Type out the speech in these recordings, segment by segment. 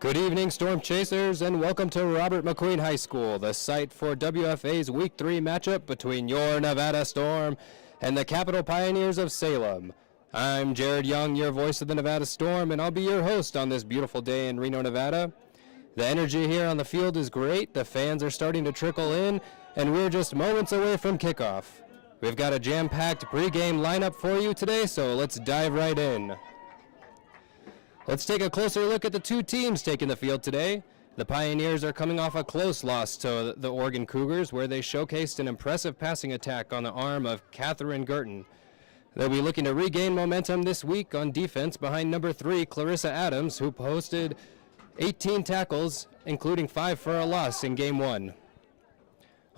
Good evening, Storm Chasers, and welcome to Robert McQueen High School, the site for WFA's Week 3 matchup between your Nevada Storm and the Capital Pioneers of Salem. I'm Jared Young, your voice of the Nevada Storm, and I'll be your host on this beautiful day in Reno, Nevada. The energy here on the field is great, the fans are starting to trickle in, and we're just moments away from kickoff. We've got a jam-packed pregame lineup for you today, so let's dive right in. Let's take a closer look at the two teams taking the field today. The Pioneers are coming off a close loss to the Oregon Cougars, where they showcased an impressive passing attack on the arm of Catherine Gurton. They'll be looking to regain momentum this week on defense behind number 3, Clarissa Adams, who posted 18 tackles, including 5 for a loss in Game 1.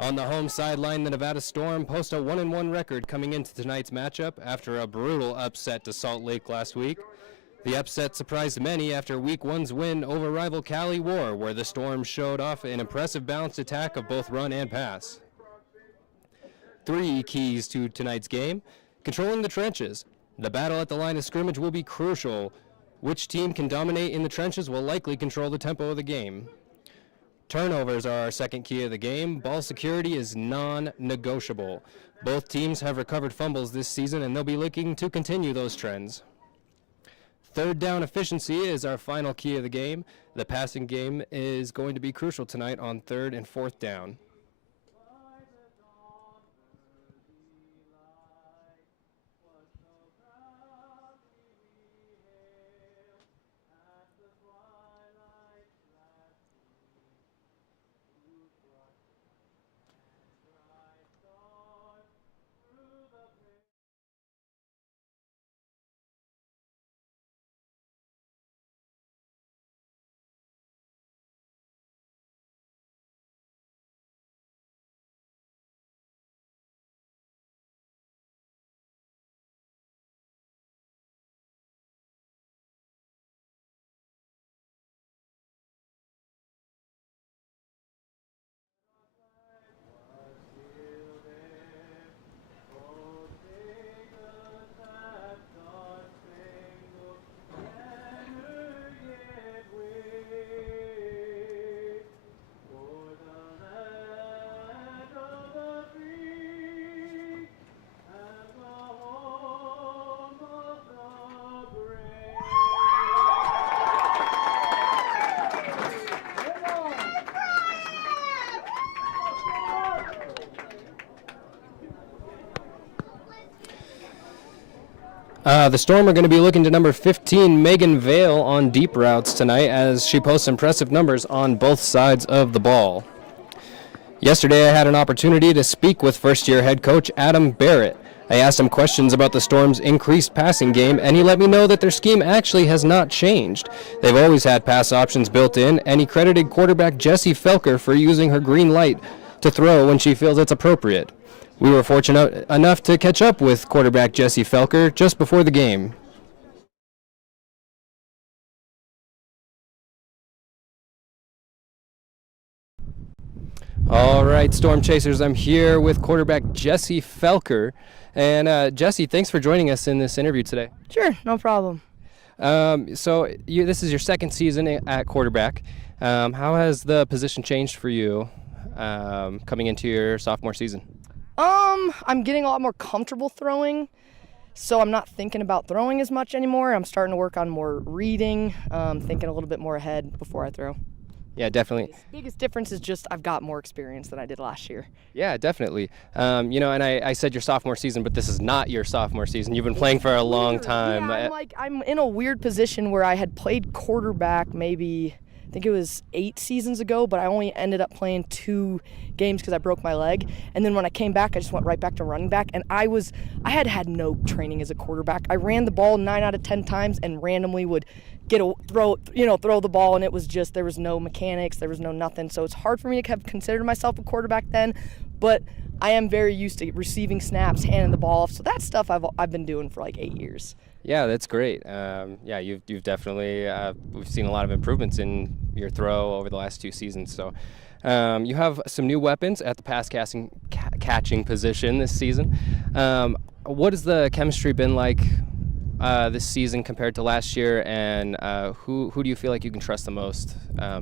On the home sideline, the Nevada Storm post a 1-1 record coming into tonight's matchup after a brutal upset to Salt Lake last week. The upset surprised many after Week 1's win over rival Cali War, where the Storm showed off an impressive balanced attack of both run and pass. 3 keys to tonight's game: controlling the trenches. The battle at the line of scrimmage will be crucial. Which team can dominate in the trenches will likely control the tempo of the game. Turnovers are our second key of the game. Ball security is non-negotiable. Both teams have recovered fumbles this season, and they'll be looking to continue those trends. Third down efficiency is our final key of the game. The passing game is going to be crucial tonight on 3rd and 4th down. The Storm are going to be looking to number 15, Megan Vale, on deep routes tonight as she posts impressive numbers on both sides of the ball. Yesterday I had an opportunity to speak with first-year head coach Adam Barrett. I asked him questions about the Storm's increased passing game, and he let me know that their scheme actually has not changed. They've always had pass options built in, and he credited quarterback Jessie Felker for using her green light to throw when she feels it's appropriate. We were fortunate enough to catch up with quarterback Jessie Felker just before the game. All right, Storm Chasers, I'm here with quarterback Jessie Felker. And Jessie, thanks for joining us in this interview today. Sure, no problem. This is your second season at quarterback. How has the position changed for you coming into your sophomore season? I'm getting a lot more comfortable throwing, so I'm not thinking about throwing as much anymore. I'm starting to work on more reading, thinking a little bit more ahead before I throw. Yeah, definitely. The biggest difference is just I've got more experience than I did last year. Yeah, definitely. And I said your sophomore season, but this is not your sophomore season. You've been playing for a long time. Yeah, I'm in a weird position where I had played quarterback maybe, I think it was 8 seasons ago, but I only ended up playing 2 games because I broke my leg. And then when I came back, I just went right back to running back. And I had no training as a quarterback. I ran the ball 9 out of 10 times and randomly would throw the ball, and it was just, there was no mechanics, there was no nothing. So it's hard for me to have considered myself a quarterback then, but I am very used to receiving snaps, handing the ball off. So that stuff I've been doing for like 8 years. Yeah, that's great. You've definitely we've seen a lot of improvements in your throw over the last 2 seasons. So you have some new weapons at the pass catching position this season. What has the chemistry been like this season compared to last year, and who do you feel like you can trust the most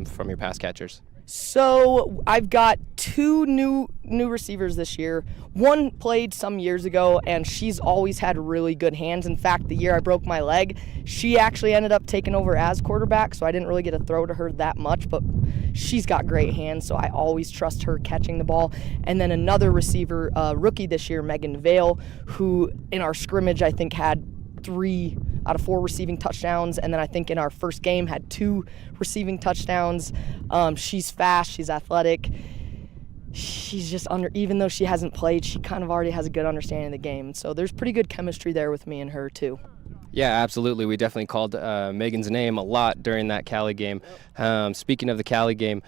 from your pass catchers? So I've got two new receivers this year. One played some years ago, and she's always had really good hands. In fact, the year I broke my leg, she actually ended up taking over as quarterback, so I didn't really get to throw to her that much, but she's got great hands, so I always trust her catching the ball. And then another receiver, rookie this year, Megan Vale, who in our scrimmage I think had 3 out of 4 receiving touchdowns, and then I think in our first game had 2 receiving touchdowns. She's fast, she's athletic. She's just even though she hasn't played, she kind of already has a good understanding of the game. So there's pretty good chemistry there with me and her too. Yeah, absolutely. We definitely called Megan's name a lot during that Cali game. Speaking of the Cali game,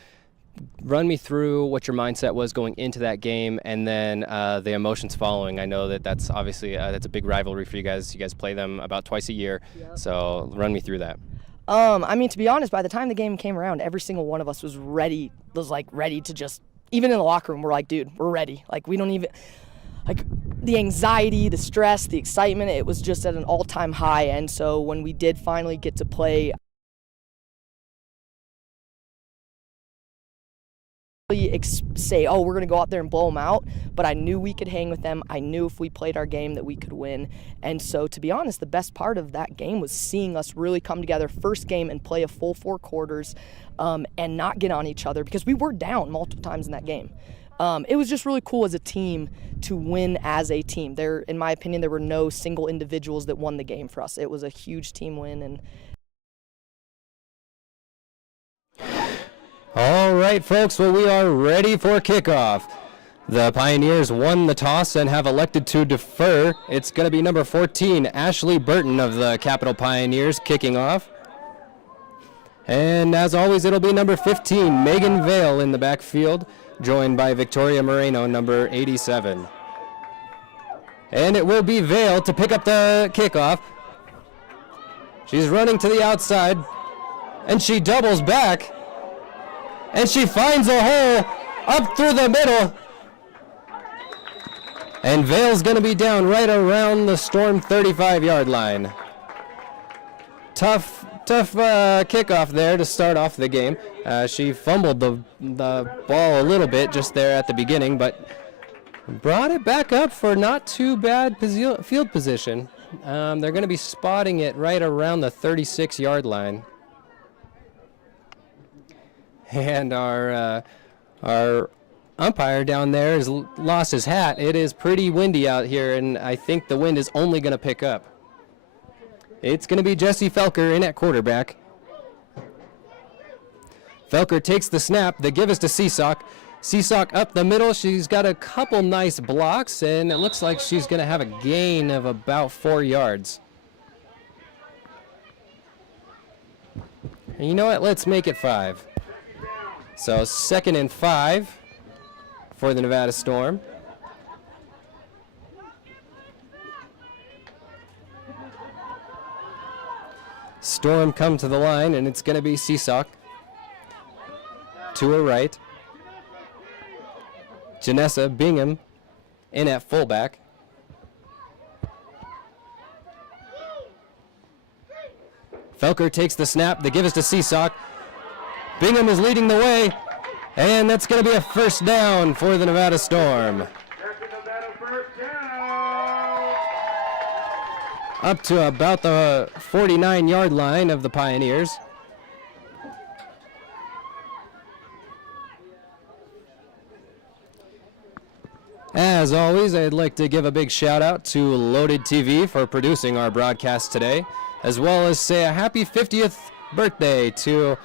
run me through what your mindset was going into that game, and then the emotions following. I know that's obviously that's a big rivalry for you guys. You guys play them about twice a year, so run me through that. I mean, to be honest, by the time the game came around, every single one of us was ready to just, even in the locker room, we're like, dude, we're ready. Like, we don't even, like, the anxiety, the stress, the excitement, it was just at an all-time high. And so when we did finally get to play, say, oh, we're going to go out there and blow them out, but I knew we could hang with them. I knew if we played our game that we could win. And so, to be honest, the best part of that game was seeing us really come together first game and play a full 4 quarters and not get on each other, because we were down multiple times in that game. It was just really cool as a team to win as a team. In my opinion, there were no single individuals that won the game for us. It was a huge team win. And all right, folks, well, we are ready for kickoff. The Pioneers won the toss and have elected to defer. It's going to be number 14, Ashley Burton of the Capital Pioneers, kicking off. And as always, it'll be number 15, Megan Vale in the backfield, joined by Victoria Moreno, number 87. And it will be Vale to pick up the kickoff. She's running to the outside, and she doubles back. And she finds a hole up through the middle. And Vale's going to be down right around the Storm 35-yard line. Tough kickoff there to start off the game. She fumbled the ball a little bit just there at the beginning, but brought it back up for not too bad field position. They're going to be spotting it right around the 36-yard line. And our umpire down there has lost his hat. It is pretty windy out here, and I think the wind is only going to pick up. It's going to be Jessie Felker in at quarterback. Felker takes the snap. They give us to Seesock. Seesock up the middle. She's got a couple nice blocks, and it looks like she's going to have a gain of about 4 yards. And you know what? Let's make it 5. So 2nd and 5 for the Nevada Storm. Storm come to the line, and it's going to be Seesock to her right. Janessa Bingham in at fullback. Felker takes the snap. They give us to Seesock. Bingham is leading the way, and that's going to be a first down for the Nevada Storm. Up to about the 49-yard line of the Pioneers. As always, I'd like to give a big shout out to Loaded TV for producing our broadcast today, as well as say a happy 50th birthday to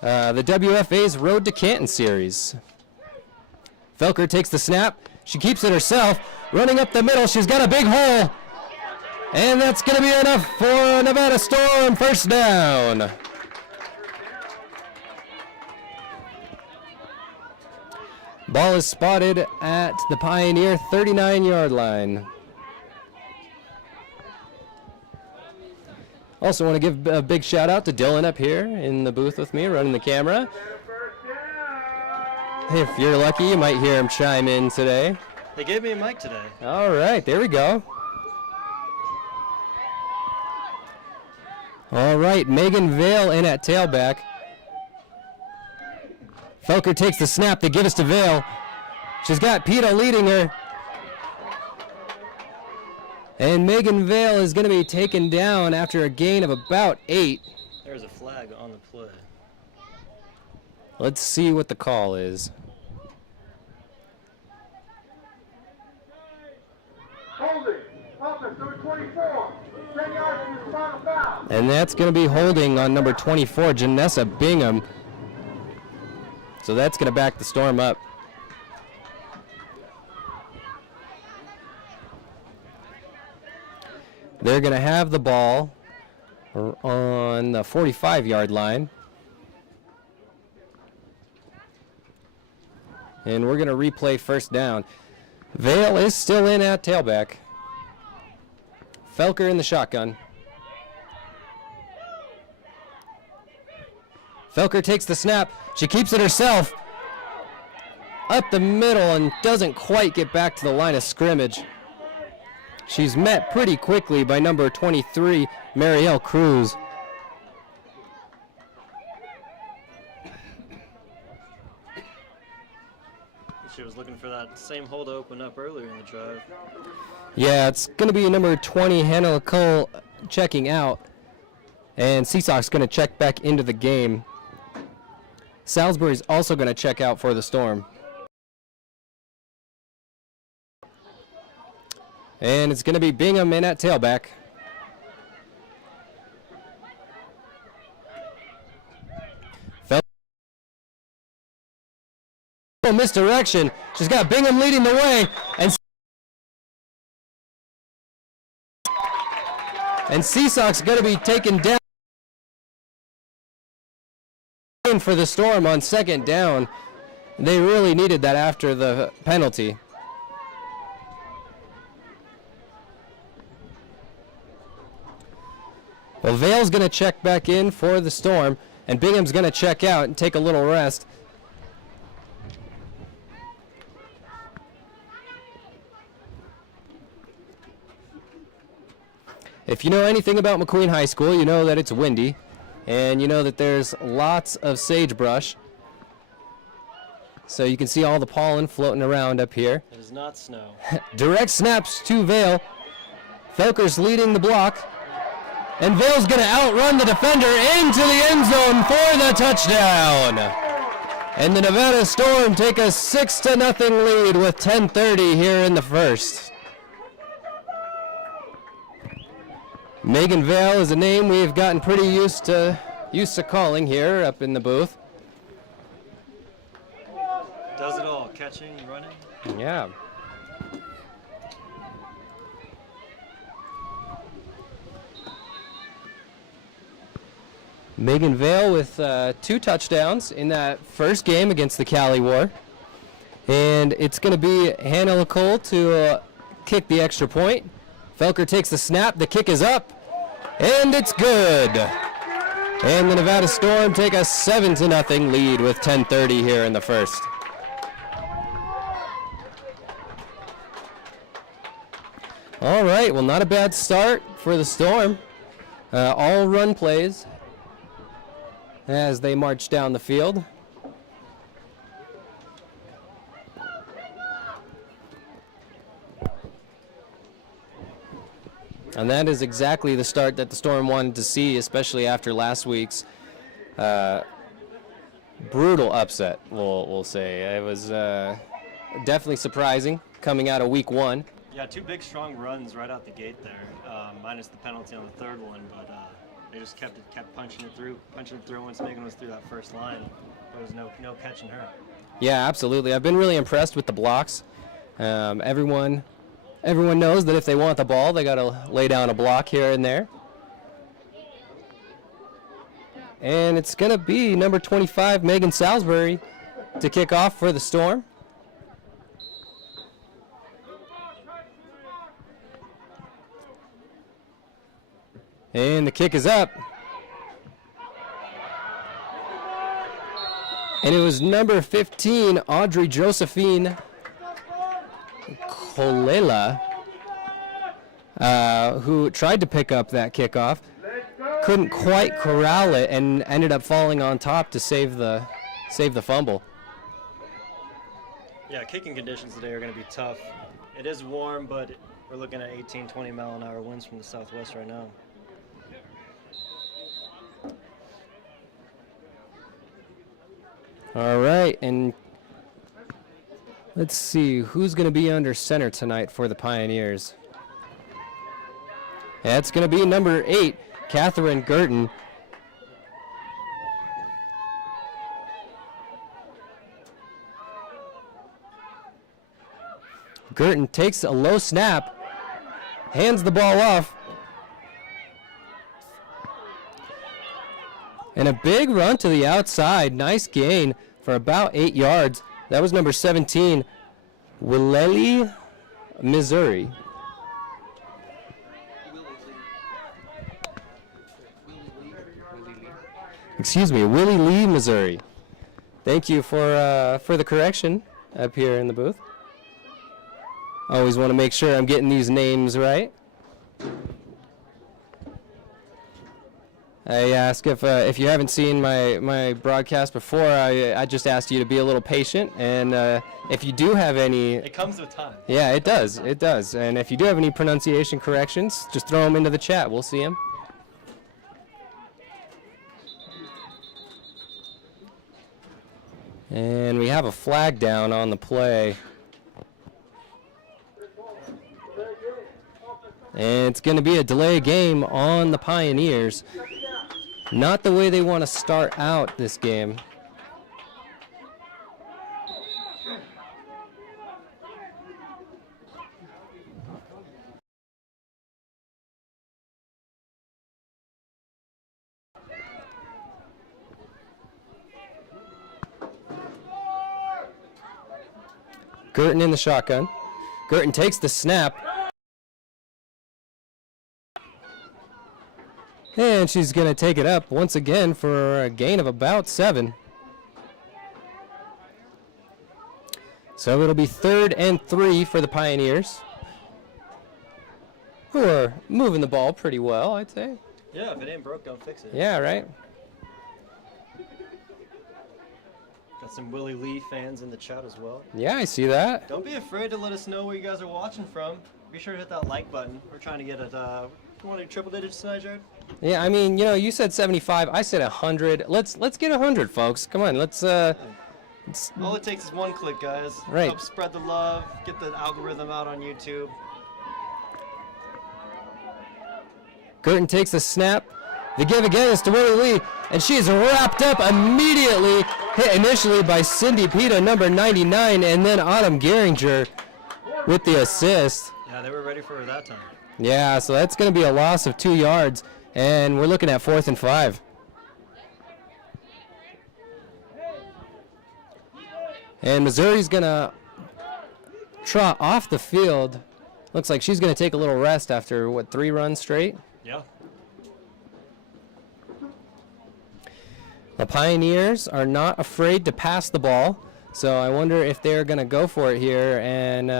the WFA's Road to Canton series. Felker takes the snap. She keeps it herself. Running up the middle. She's got a big hole. And that's going to be enough for Nevada Storm. First down. Ball is spotted at the Pioneer 39-yard line. Also want to give a big shout out to Dylan up here in the booth with me, running the camera. If you're lucky, you might hear him chime in today. They gave me a mic today. All right, there we go. All right, Megan Vale in at tailback. Felker takes the snap. They give us to Vale. She's got Peta leading her. And Megan Vale is going to be taken down after a gain of about 8. There's a flag on the play. Let's see what the call is. Holding, offense number 24, 10 yards from the final foul. And that's going to be holding on number 24, Janessa Bingham. So that's going to back the Storm up. They're going to have the ball on the 45-yard line. And we're going to replay first down. Vale is still in at tailback. Felker in the shotgun. Felker takes the snap. She keeps it herself. Up the middle and doesn't quite get back to the line of scrimmage. She's met pretty quickly by number 23, Marielle Cruz. She was looking for that same hole to open up earlier in the drive. Yeah, it's going to be number 20, Hannah Cole, checking out. And Seesock's going to check back into the game. Salisbury's also going to check out for the Storm. And it's going to be Bingham in at tailback. Misdirection. She's got Bingham leading the way, and Seesock's going to be taken down for the Storm on second down. They really needed that after the penalty. Well, Vale's going to check back in for the Storm, and Bingham's going to check out and take a little rest. If you know anything about McQueen High School, you know that it's windy, and you know that there's lots of sagebrush. So you can see all the pollen floating around up here. It is not snow. Direct snaps to Vale. Felker's leading the block. And Vale's going to outrun the defender into the end zone for the touchdown. And the Nevada Storm take a 6-0 lead with 10:30 here in the first. Megan Vale is a name we've gotten pretty used to calling here up in the booth. Does it all, catching, running. Yeah. Megan Vale with 2 touchdowns in that first game against the Cali War. And it's going to be Hannah LaCole to kick the extra point. Felker takes the snap, the kick is up, and it's good. And the Nevada Storm take a 7-0 lead with 10:30 here in the first. All right, well, not a bad start for the Storm. All run plays as they march down the field. And that is exactly the start that the Storm wanted to see, especially after last week's brutal upset, we'll say. It was definitely surprising coming out of week 1. Yeah, 2 big, strong runs right out the gate there, minus the penalty on the third one, but they just kept punching it through once Megan was through that first line. There was no catching her. Yeah, absolutely. I've been really impressed with the blocks. Everyone knows that if they want the ball, they got to lay down a block here and there. And it's going to be number 25, Megan Salisbury, to kick off for the Storm. And the kick is up. And it was number 15, Audrey Josephine Kolela, who tried to pick up that kickoff. couldn't quite corral it and ended up falling on top to save the fumble. Yeah, kicking conditions today are going to be tough. It is warm, but we're looking at 18, 20-mile-an-hour winds from the southwest right now. All right, and let's see who's going to be under center tonight for the Pioneers. That's going to be number 8, Catherine Gurton. Gurton takes a low snap, hands the ball off, and a big run to the outside. Nice gain for about 8 yards. That was number 17, Willie, Missouri. Excuse me, Willie Lee, Missouri. Thank you for the correction up here in the booth. Always want to make sure I'm getting these names right. I ask if you haven't seen my broadcast before, I just asked you to be a little patient, and if you do have any... It comes with time. Yeah, it does. It does. And if you do have any pronunciation corrections, just throw them into the chat. We'll see them. And we have a flag down on the play. And it's going to be a delay game on the Pioneers. Not the way they want to start out this game. Gurton in the shotgun. Gurton takes the snap. And she's going to take it up once again for a gain of about 7. So it'll be 3rd and 3 for the Pioneers, who are moving the ball pretty well, I'd say. Yeah, if it ain't broke, don't fix it. Yeah, right. Got some Willie Lee fans in the chat as well. Yeah, I see that. Don't be afraid to let us know where you guys are watching from. Be sure to hit that like button. We're trying to get it. You want to do triple digits tonight, Jared? Yeah, I mean, you know, you said 75. I said 100. Let's get 100, folks. Come on, let's. All it takes is one click, guys. Right. Help spread the love. Get the algorithm out on YouTube. Gurton takes the snap. The give again is to Willie Lee, and she is wrapped up immediately. Hit initially by Cindy Pita, number 99, and then Autumn Geringer with the assist. Yeah, they were ready for her that time. Yeah, so that's going to be a loss of 2 yards, and we're looking at 4th and 5. And Missouri's going to trot off the field. Looks like she's going to take a little rest after, what, 3 runs straight? Yeah. The Pioneers are not afraid to pass the ball, so I wonder if they're going to go for it here, and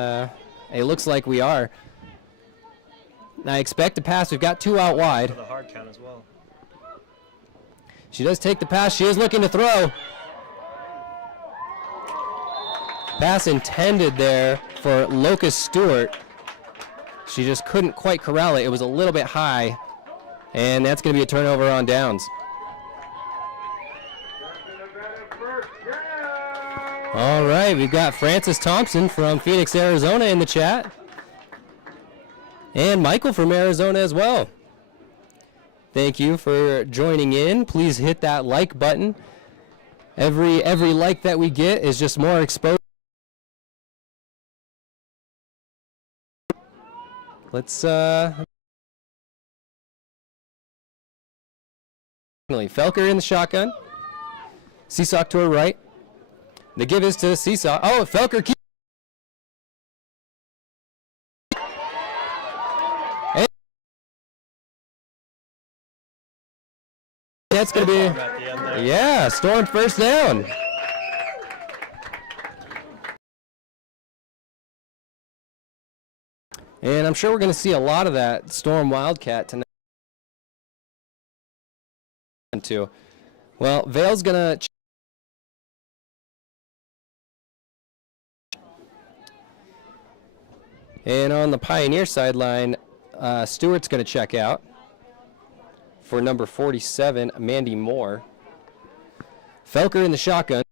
it looks like we are. I expect to pass. We've got 2 out wide. For the hard count as well. She does take the pass. She is looking to throw. Pass intended there for Locust Stewart. She just couldn't quite corral it. It was a little bit high, and that's going to be a turnover on downs. All right, we've got Francis Thompson from Phoenix, Arizona in the chat. And Michael from Arizona as well. Thank you for joining in. Please hit that like button. Every like that we get is just more exposure. Let's Felker in the shotgun. Seesaw to her right. The give is to Seesaw. Oh, Felker keeps. That's going to be, yeah, Storm first down. And I'm sure we're going to see a lot of that Storm Wildcat tonight. to. Well, Vale's going to... And on the Pioneer sideline, Stewart's going to check out for number 47, Mandy Moore. Felker in the shotgun.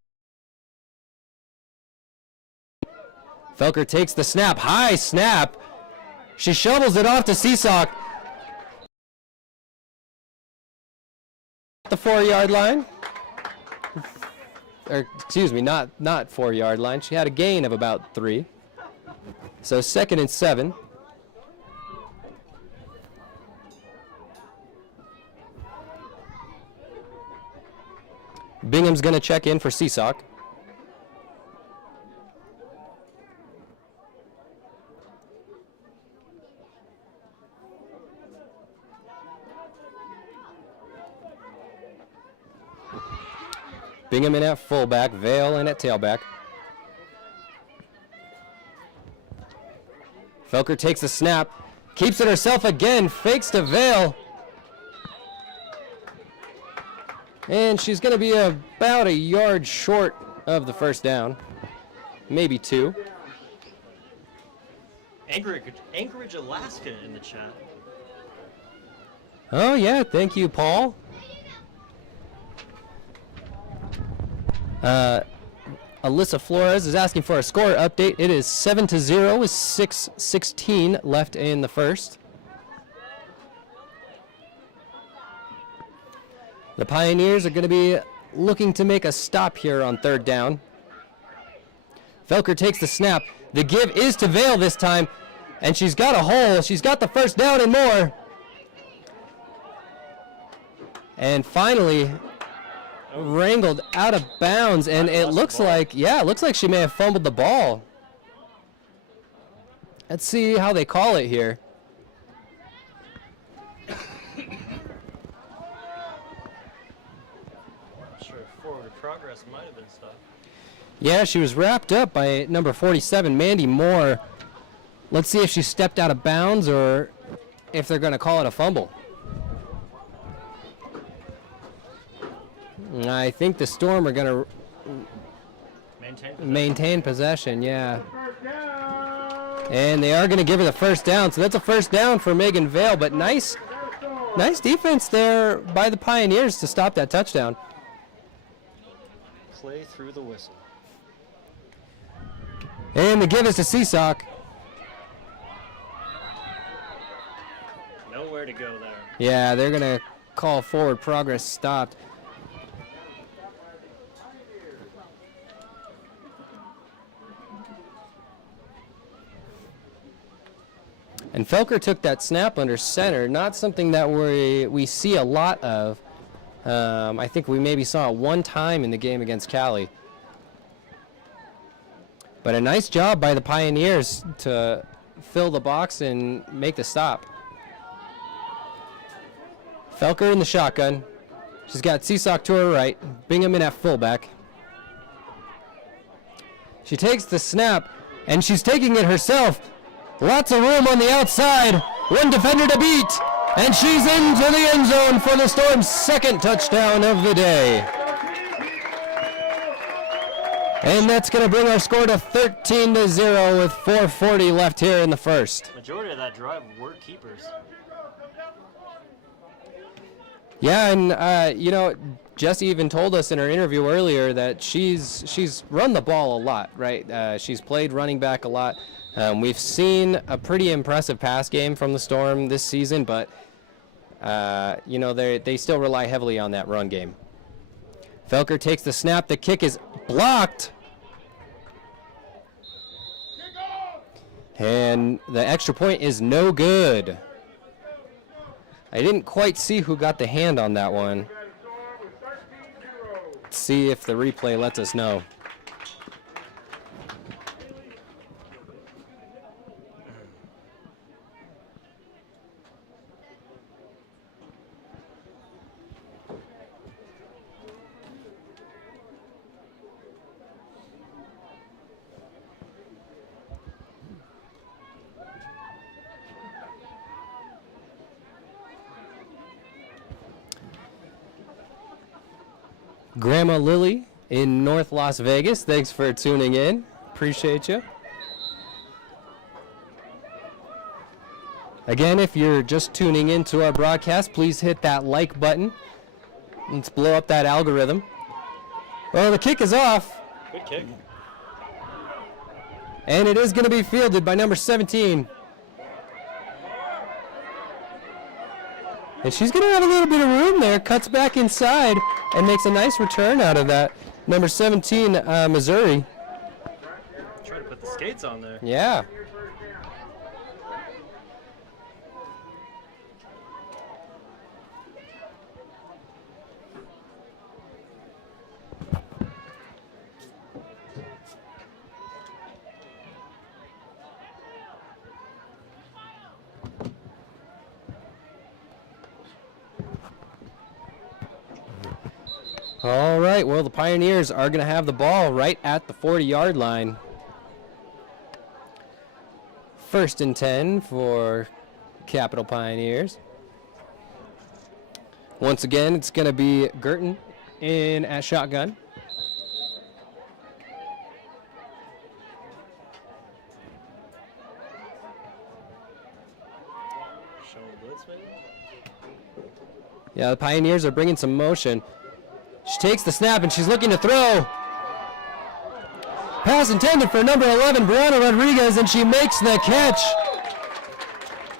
Felker takes the snap. High snap. She shovels it off to Seesock. The 4-yard line. Or, excuse me, not 4-yard line. She had a gain of about 3. So 2nd and 7. Bingham's going to check in for Seesock. Bingham in at fullback, Vale in at tailback. Felker takes the snap, keeps it herself again, fakes to Vale. And she's going to be about a yard short of the first down, maybe 2. Anchorage, Alaska in the chat. Oh yeah, thank you, Paul. Alyssa Flores is asking for a score update. It is 7-0 with 6:16 left in the first. The Pioneers are going to be looking to make a stop here on 3rd down. Felker takes the snap. The give is to Vale this time, and she's got a hole. She's got the first down and more. And finally, wrangled out of bounds, and it looks like, it looks like she may have fumbled the ball. Let's see how they call it here. Sure, forward progress might have been stopped. Yeah, she was wrapped up by number 47, Mandy Moore. Let's see if she stepped out of bounds or if they're going to call it a fumble. I think the Storm are going to maintain possession, yeah. And they are going to give her the first down. So that's a first down for Megan Vale, but nice defense there by the Pioneers to stop that touchdown. Play through the whistle. And the give is to Seesock. Nowhere to go there. Yeah, they're going to call forward progress stopped. And Felker took that snap under center, not something that we see a lot of. I think we maybe saw it one time in the game against Cali. But a nice job by the Pioneers to fill the box and make the stop. Felker in the shotgun. She's got Seesock to her right, Bingham in at fullback. She takes the snap, and she's taking it herself. Lots of room on the outside. One defender to beat. And she's into the end zone for the Storm's 2nd touchdown of the day. And that's going to bring our score to 13-0 with 4:40 left here in the first. Majority of that drive were keepers. Yeah, and Jessie even told us in her interview earlier that she's run the ball a lot, right? She's played running back a lot. We've seen a pretty impressive pass game from the Storm this season, but they still rely heavily on that run game. Felker takes the snap. The kick is blocked. And the extra point is no good. I didn't quite see who got the hand on that one. Let's see if the replay lets us know. Grandma Lily in North Las Vegas. Thanks for tuning in. Appreciate you. Again, if you're just tuning into our broadcast, please hit that like button. Let's blow up that algorithm. Well, the kick is off. Good kick. And it is going to be fielded by number 17. And she's going to have a little bit of room there. Cuts back inside and makes a nice return out of that. Number 17, Missouri. Try to put the skates on there. Yeah. All right, well, the Pioneers are going to have the ball right at the 40-yard line. 1st and 10 for Capital Pioneers. Once again, it's going to be Girton in at shotgun. Showing blitz, maybe? Yeah, the Pioneers are bringing some motion. She takes the snap and she's looking to throw. Pass intended for number 11, Brianna Rodriguez, and she makes the catch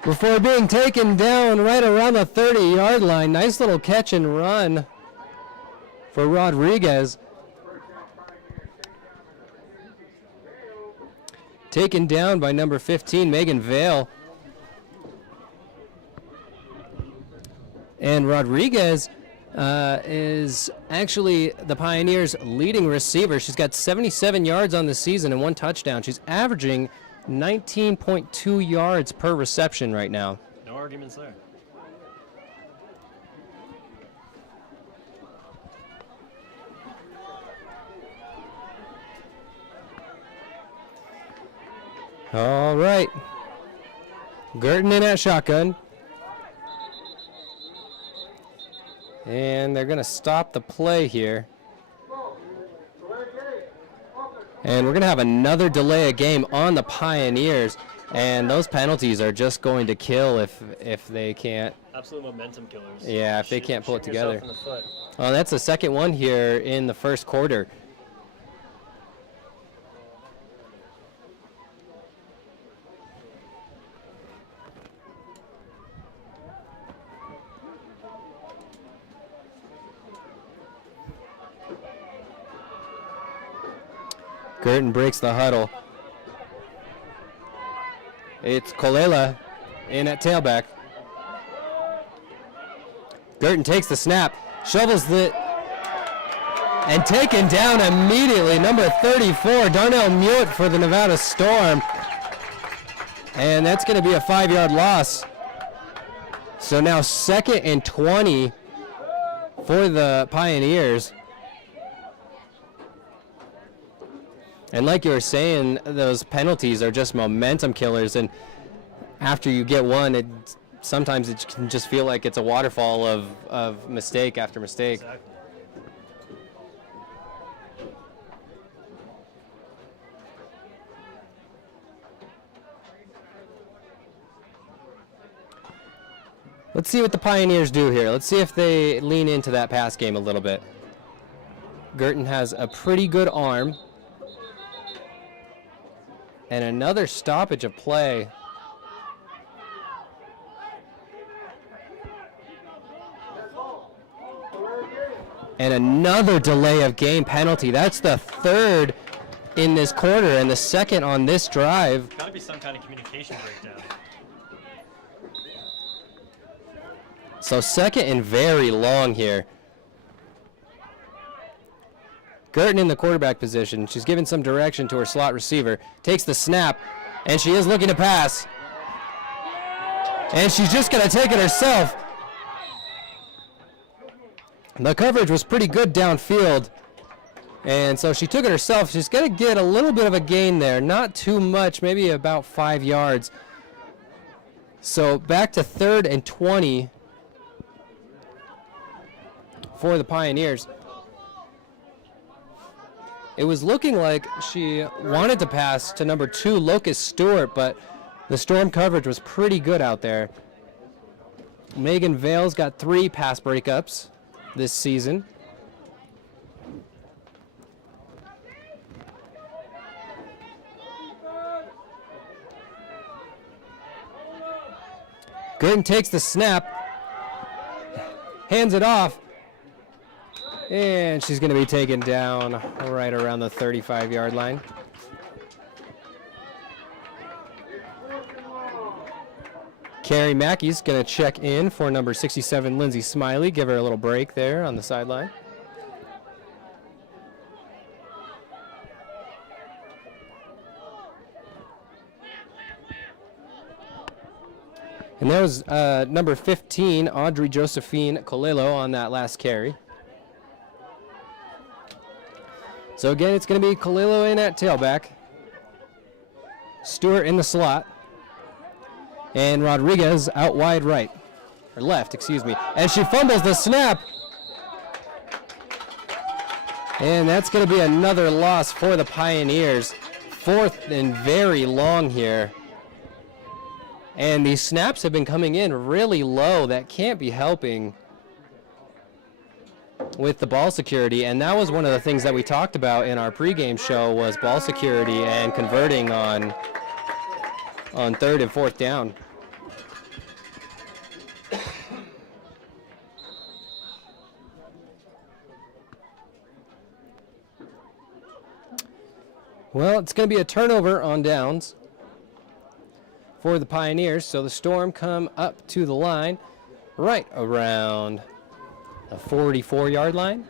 before being taken down right around the 30-yard line. Nice little catch and run for Rodriguez. Taken down by number 15, Megan Vale. And Rodriguez is actually the Pioneers' leading receiver. She's got 77 yards on the season and 1 touchdown. She's averaging 19.2 yards per reception right now. No arguments there. All right. Girton in at shotgun. And they're going to stop the play here. And we're going to have another delay of game on the Pioneers. And those penalties are just going to kill if they can't. Absolute momentum killers. Yeah, if they can't pull it together. In the foot. Well, that's the second one here in the first quarter. Girton breaks the huddle. It's Kolela in at tailback. Girton takes the snap, shovels it, and taken down immediately. Number 34, Darnell Mute for the Nevada Storm. And that's going to be a 5-yard loss. So now 2nd and 20 for the Pioneers. And like you were saying, those penalties are just momentum killers. And after you get one, sometimes it can just feel like it's a waterfall of mistake after mistake. Exactly. Let's see what the Pioneers do here. Let's see if they lean into that pass game a little bit. Girton has a pretty good arm. And another stoppage of play. And another delay of game penalty. That's the 3rd in this quarter and the 2nd on this drive. Got to be some kind of communication breakdown. So 2nd and very long here. Girton in the quarterback position. She's given some direction to her slot receiver. Takes the snap, and she is looking to pass. And she's just going to take it herself. The coverage was pretty good downfield. And so she took it herself. She's going to get a little bit of a gain there. Not too much, maybe about 5 yards. So back to 3rd and 20 for the Pioneers. It was looking like she wanted to pass to number 2, Locust Stewart, but the Storm coverage was pretty good out there. Megan Vale's got 3 pass breakups this season. Gurton takes the snap, hands it off, and she's going to be taken down right around the 35-yard line. Carrie Mackey's going to check in for number 67, Lindsay Smiley. Give her a little break there on the sideline. And that was number 15, Audrey Josephine Colello on that last carry. So again, it's going to be Colello in at tailback, Stewart in the slot, and Rodriguez out wide right, or left, excuse me. And she fumbles the snap. And that's going to be another loss for the Pioneers. 4th and very long here. And these snaps have been coming in really low. That can't be helping with the ball security. And that was one of the things that we talked about in our pregame show was ball security and converting on 3rd and 4th down. Well, it's going to be a turnover on downs for the Pioneers, so the Storm come up to the line right around the 44-yard line.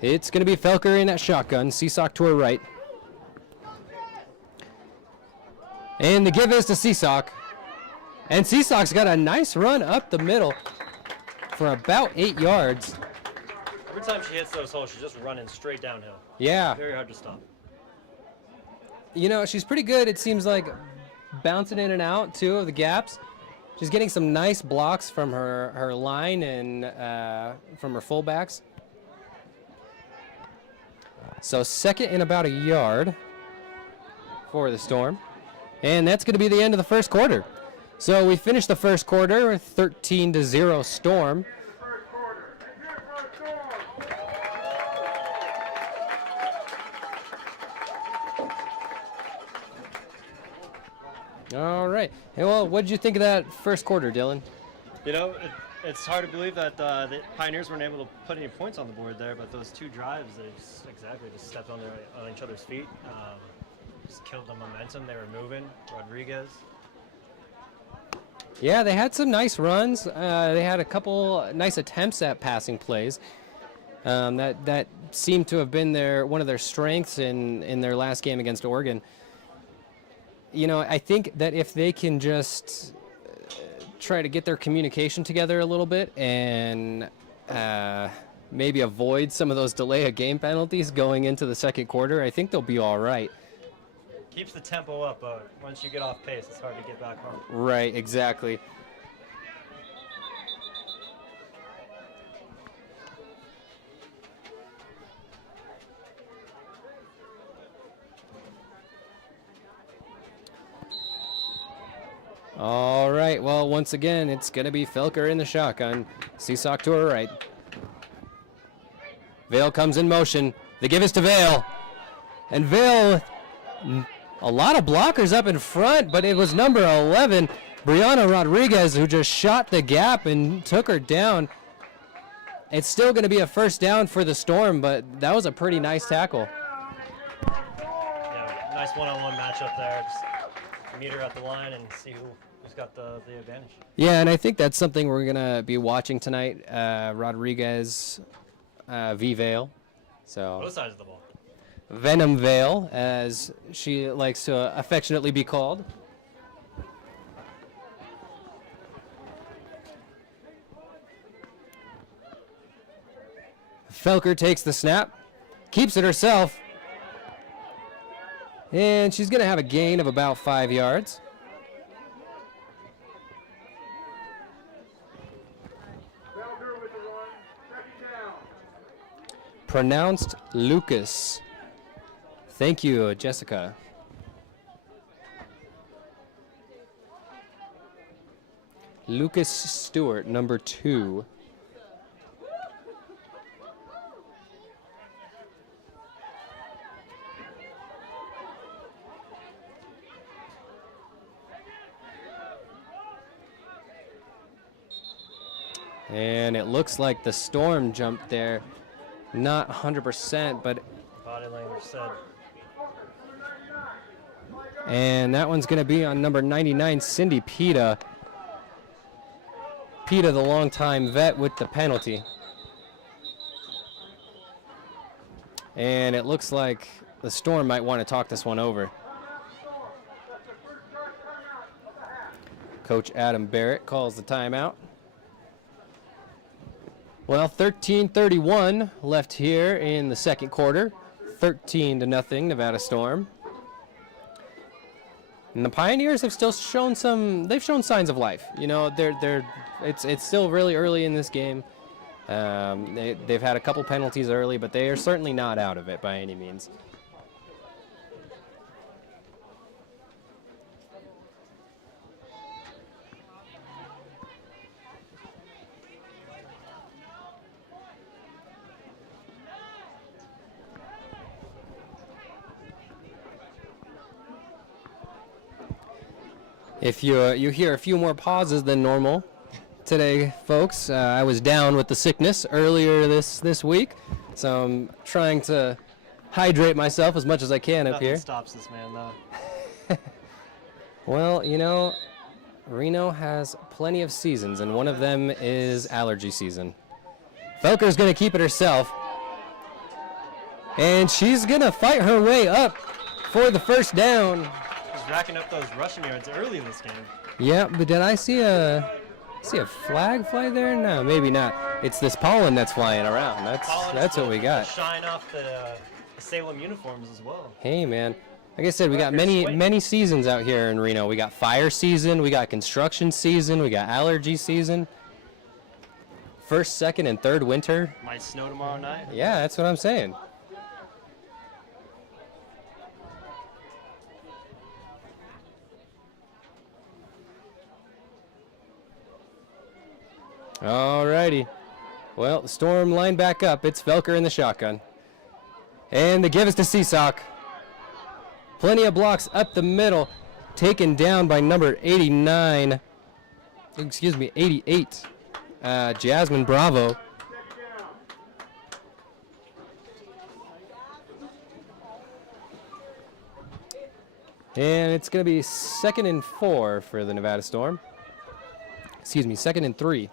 It's going to be Felker in that shotgun, Seesock to her right. And the give is to Seesock. And Seesock's got a nice run up the middle for about 8 yards. Every time she hits those holes, she's just running straight downhill. Yeah. Very hard to stop. You know, she's pretty good, it seems like, bouncing in and out, too, of the gaps. She's getting some nice blocks from her line and from her fullbacks. So 2nd and about a yard for the Storm. And that's going to be the end of the first quarter. So we finished the first quarter, 13-0 Storm. All right. Hey, well, what did you think of that first quarter, Dylan? You know, it's hard to believe that the Pioneers weren't able to put any points on the board there, but those 2 drives, they just stepped on each other's feet. Just killed the momentum. They were moving. Rodriguez. Yeah, they had some nice runs. They had a couple nice attempts at passing plays. That seemed to have been one of their strengths in their last game against Oregon. You know, I think that if they can just try to get their communication together a little bit and maybe avoid some of those delay of game penalties going into the second quarter, I think they'll be all right. Keeps the tempo up, but once you get off pace, it's hard to get back home. Right, exactly. All right, well, once again, it's going to be Felker in the shotgun. Seesock to her right. Vale comes in motion. The give is to Vale. And Vale, a lot of blockers up in front, but it was number 11, Brianna Rodriguez, who just shot the gap and took her down. It's still going to be a first down for the Storm, but that was a pretty nice tackle. Yeah, nice one-on-one matchup there. Just meet her at the line and see who's got the advantage. Yeah, and I think that's something we're going to be watching tonight, Rodriguez v. Vale. So Both sides of the ball. Venom Vale, as she likes to affectionately be called. Felker takes the snap, keeps it herself, and she's going to have a gain of about 5 yards. pronounced Lucas. Thank you, Jessica. Lucas Stewart, number 2. And it looks like the Storm jumped there. Not 100%, but... Body language said. And that one's going to be on number 99, Cindy Pita. Pita, the longtime vet, with the penalty. And it looks like the Storm might want to talk this one over. Coach Adam Barrett calls the timeout. Well, 13:31 left here in the second quarter. 13-0, Nevada Storm. And the Pioneers have still shown they've shown signs of life. You know, it's still really early in this game. They've had a couple penalties early, but they are certainly not out of it by any means. If you hear a few more pauses than normal today, folks, I was down with the sickness earlier this week, so I'm trying to hydrate myself as much as I can up here. Nothing stops this man, though. Well, you know, Reno has plenty of seasons, and one of them is allergy season. Felker's going to keep it herself, and she's going to fight her way up for the first down. He's racking up those rushing yards early in this game. Yeah, but did I see a flag fly there? No, maybe not. It's this pollen that's flying around. That's what we got. Shine off the Salem uniforms as well. Hey, man. Like I said, we got many seasons out here in Reno. We got fire season, we got construction season, we got allergy season. First, second, and third winter. Might snow tomorrow night. Yeah, that's what I'm saying. Alrighty. Well, the Storm line back up. It's Felker in the shotgun. And the give is to Seasock. Plenty of blocks up the middle. Taken down by number 88. Jasmine Bravo. And it's going to be 2nd and 4 for the Nevada Storm. 2nd and 3.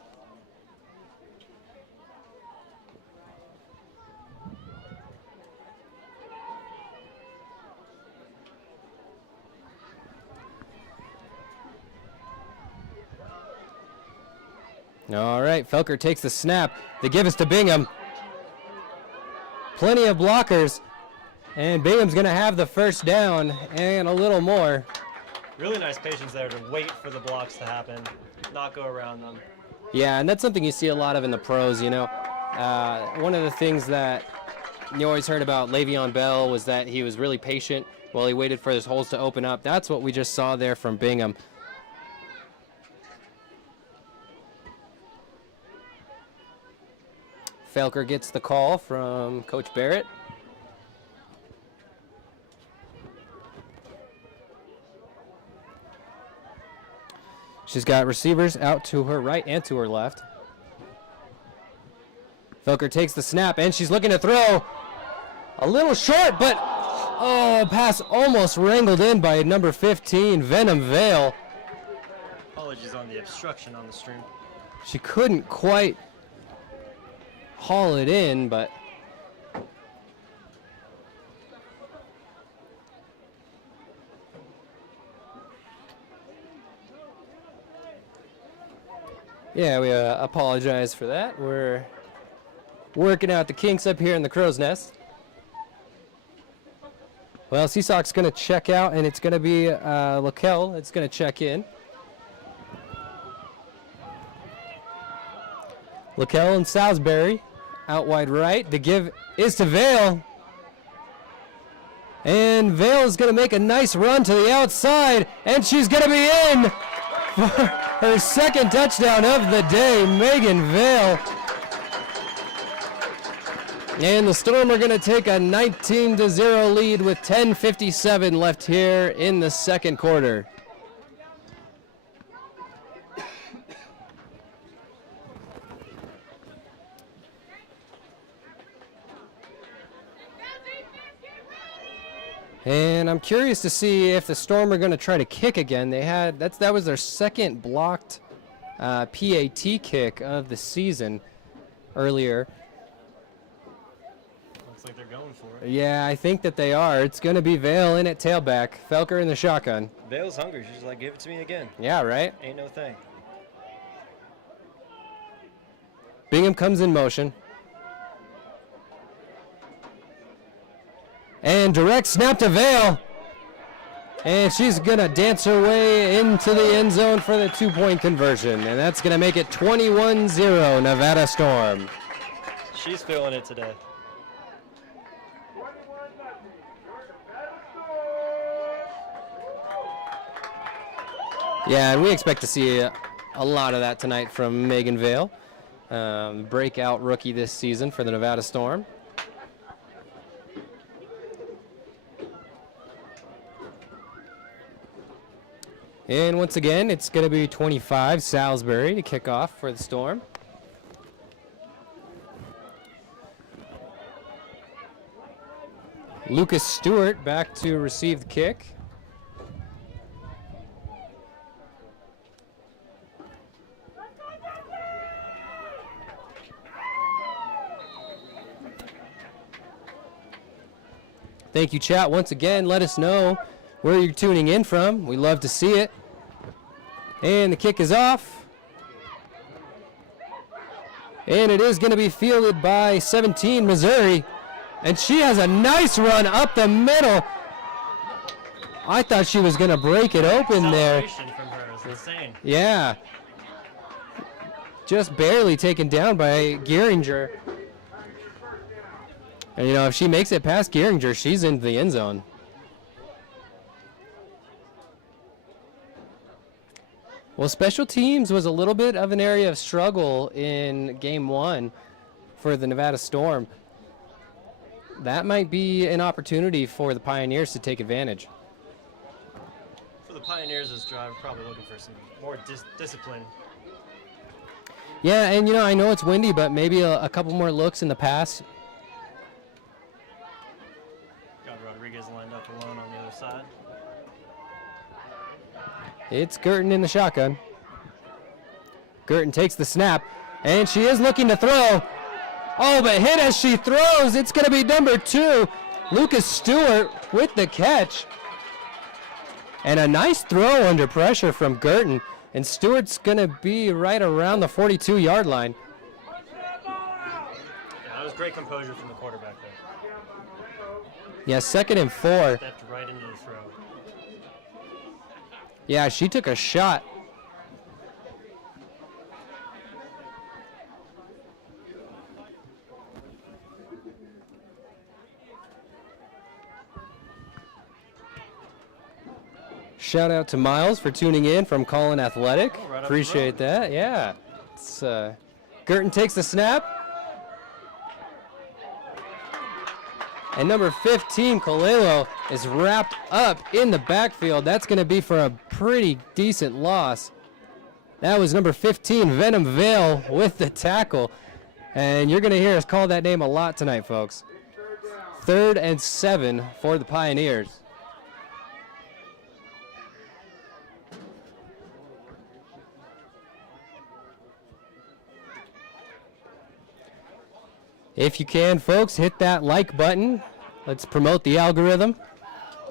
All right, Felker takes the snap. The give is to Bingham. Plenty of blockers. And Bingham's going to have the first down and a little more. Really nice patience there to wait for the blocks to happen, not go around them. Yeah, and that's something you see a lot of in the pros, you know. One of the things that you always heard about Le'Veon Bell was that he was really patient while he waited for his holes to open up. That's what we just saw there from Bingham. Felker gets the call from Coach Barrett. She's got receivers out to her right and to her left. Felker takes the snap, and she's looking to throw. A little short, but pass almost wrangled in by number 15, Venom Vale. Apologies on the obstruction on the stream. She couldn't quite haul it in, but yeah, we apologize for that. We're working out the kinks up here in the crow's nest. Well, Seasock's going to check out, and it's going to be Laquel. It's going to check in. Laquel and Salisbury out wide right. The give is to Vale. And Vale is going to make a nice run to the outside, and she's going to be in for her second touchdown of the day, Megan Vale. And the Storm are going to take a 19-0 lead with 10:57 left here in the second quarter. And I'm curious to see if the Storm are going to try to kick again. That was their second blocked PAT kick of the season earlier. Looks like they're going for it. Yeah, I think that they are. It's going to be Vale in at tailback. Felker in the shotgun. Vale's hungry. She's like, give it to me again. Yeah, right? Ain't no thing. Bingham comes in motion. And direct snap to Vale. And she's going to dance her way into the end zone for the 2-point conversion. And that's going to make it 21-0 Nevada Storm. She's feeling it today. Yeah, and we expect to see a lot of that tonight from Megan Vale, breakout rookie this season for the Nevada Storm. And once again, it's going to be 25 Salisbury to kick off for the Storm. Lucas Stewart back to receive the kick. Thank you, chat. Once again, let us know where you're tuning in from. We love to see it. And the kick is off. And it is going to be fielded by 17, Missouri. And she has a nice run up the middle. I thought she was going to break it open there. Celebration from her is insane. Yeah. Just barely taken down by Gearinger. And, you know, if she makes it past Gearinger, she's in the end zone. Well, special teams was a little bit of an area of struggle in game one for the Nevada Storm. That might be an opportunity for the Pioneers to take advantage. For the Pioneers this drive, probably looking for some more discipline. Yeah, and you know, I know it's windy, but maybe a couple more looks in the pass. Got Rodriguez lined up alone on the other side. It's Girton in the shotgun. Girton takes the snap, and she is looking to throw. Oh, but hit as she throws. It's going to be number 2, Lucas Stewart with the catch. And a nice throw under pressure from Girton. And Stewart's going to be right around the 42-yard line. Yeah, that was great composure from the quarterback there. Yeah, 2nd and 4. Stepped right into the throw. Yeah, she took a shot. Shout out to Miles for tuning in from Colin Athletic. Oh, right up the Appreciate road. that. Yeah. It's, Girton takes the snap. And number 15, Colelo, is wrapped up in the backfield. That's going to be for a pretty decent loss. That was number 15, Venom Vale, with the tackle. And you're going to hear us call that name a lot tonight, folks. 3rd and 7 for the Pioneers. If you can, folks, hit that like button. Let's promote the algorithm.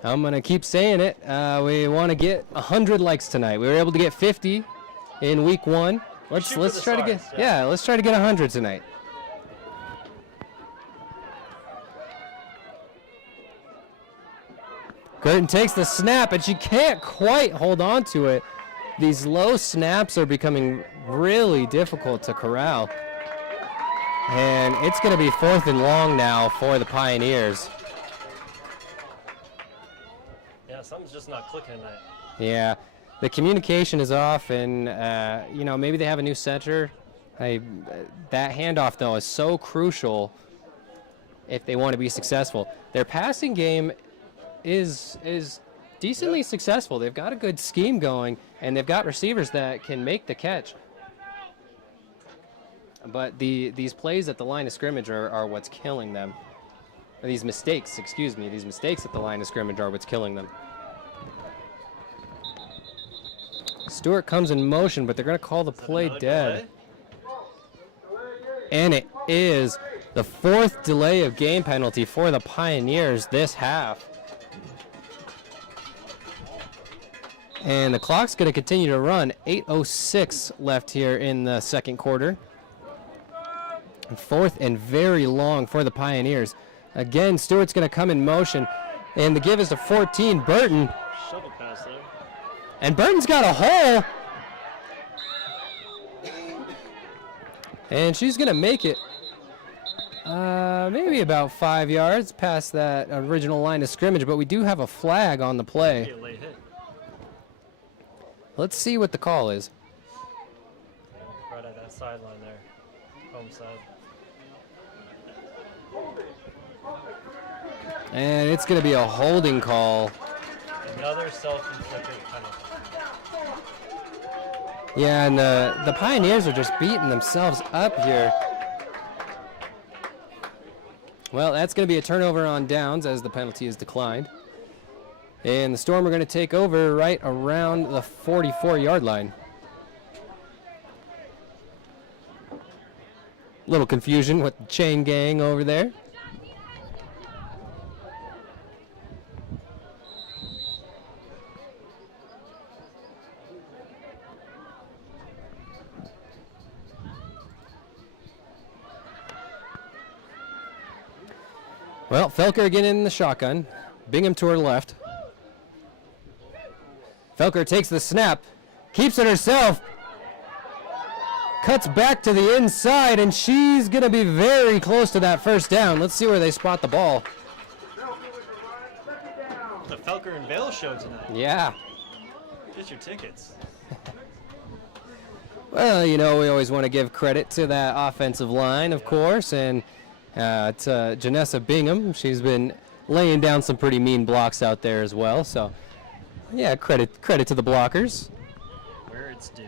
I'm going to keep saying it. We want to get 100 likes tonight. We were able to get 50 in week 1. Let's try to get let's try to get 100 tonight. Girton takes the snap, and she can't quite hold on to it. These low snaps are becoming really difficult to corral. And it's going to be 4th and long now for the Pioneers. Yeah, something's just not clicking tonight. Yeah, the communication is off, and you know, maybe they have a new center. That handoff though is so crucial if they want to be successful. Their passing game is decently successful. They've got a good scheme going, and they've got receivers that can make the catch. But these plays at the line of scrimmage are what's killing them. Or these mistakes, excuse me, these mistakes at the line of scrimmage are what's killing them. Stewart comes in motion, but they're going to call the play dead. And it is the 4th delay of game penalty for the Pioneers this half. And the clock's going to continue to run. 8:06 left here in the second quarter. 4th and very long for the Pioneers. Again, Stewart's going to come in motion. And the give is to 14, Burton. Shovel pass there. And Burton's got a hole. And she's going to make it maybe about 5 yards past that original line of scrimmage, but we do have a flag on the play. Be a late hit. Let's see what the call is. Right at that sideline there. Home side. And it's going to be a holding call. Another self-inflicted penalty. Yeah, and the Pioneers are just beating themselves up here. Well, that's going to be a turnover on downs as the penalty is declined. And the Storm are going to take over right around the 44-yard line. Little confusion with the chain gang over there. Well, Felker again in the shotgun. Bingham to her left. Felker takes the snap, keeps it herself, cuts back to the inside, and she's going to be very close to that first down. Let's see where they spot the ball. The Felker and Vale show tonight. Yeah. Get your tickets. Well, you know, we always want to give credit to that offensive line, of course, and to Janessa Bingham. She's been laying down some pretty mean blocks out there as well. So, yeah, credit to the blockers. Where it's due.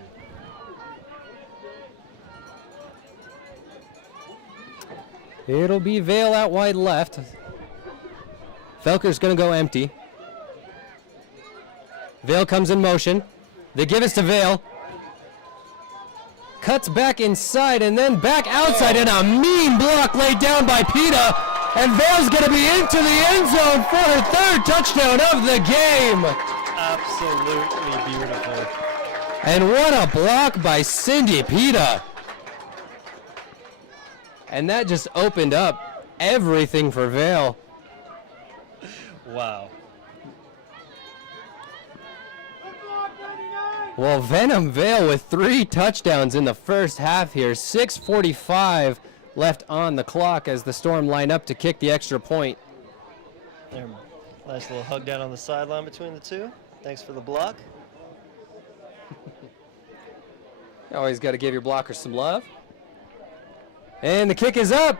It'll be Vale out wide left. Felker's going to go empty. Vale comes in motion. They give us to Vale. Cuts back inside and then back outside, and a mean block laid down by Peta. And Vale's going to be into the end zone for her 3rd touchdown of the game. Absolutely beautiful. And what a block by Cindy Peta. And that just opened up everything for Vale. Wow. Well, Venom Vale with 3 touchdowns in the first half here. 6:45 left on the clock as the Storm line up to kick the extra point. There, nice little hug down on the sideline between the two. Thanks for the block. You always got to give your blockers some love. And the kick is up.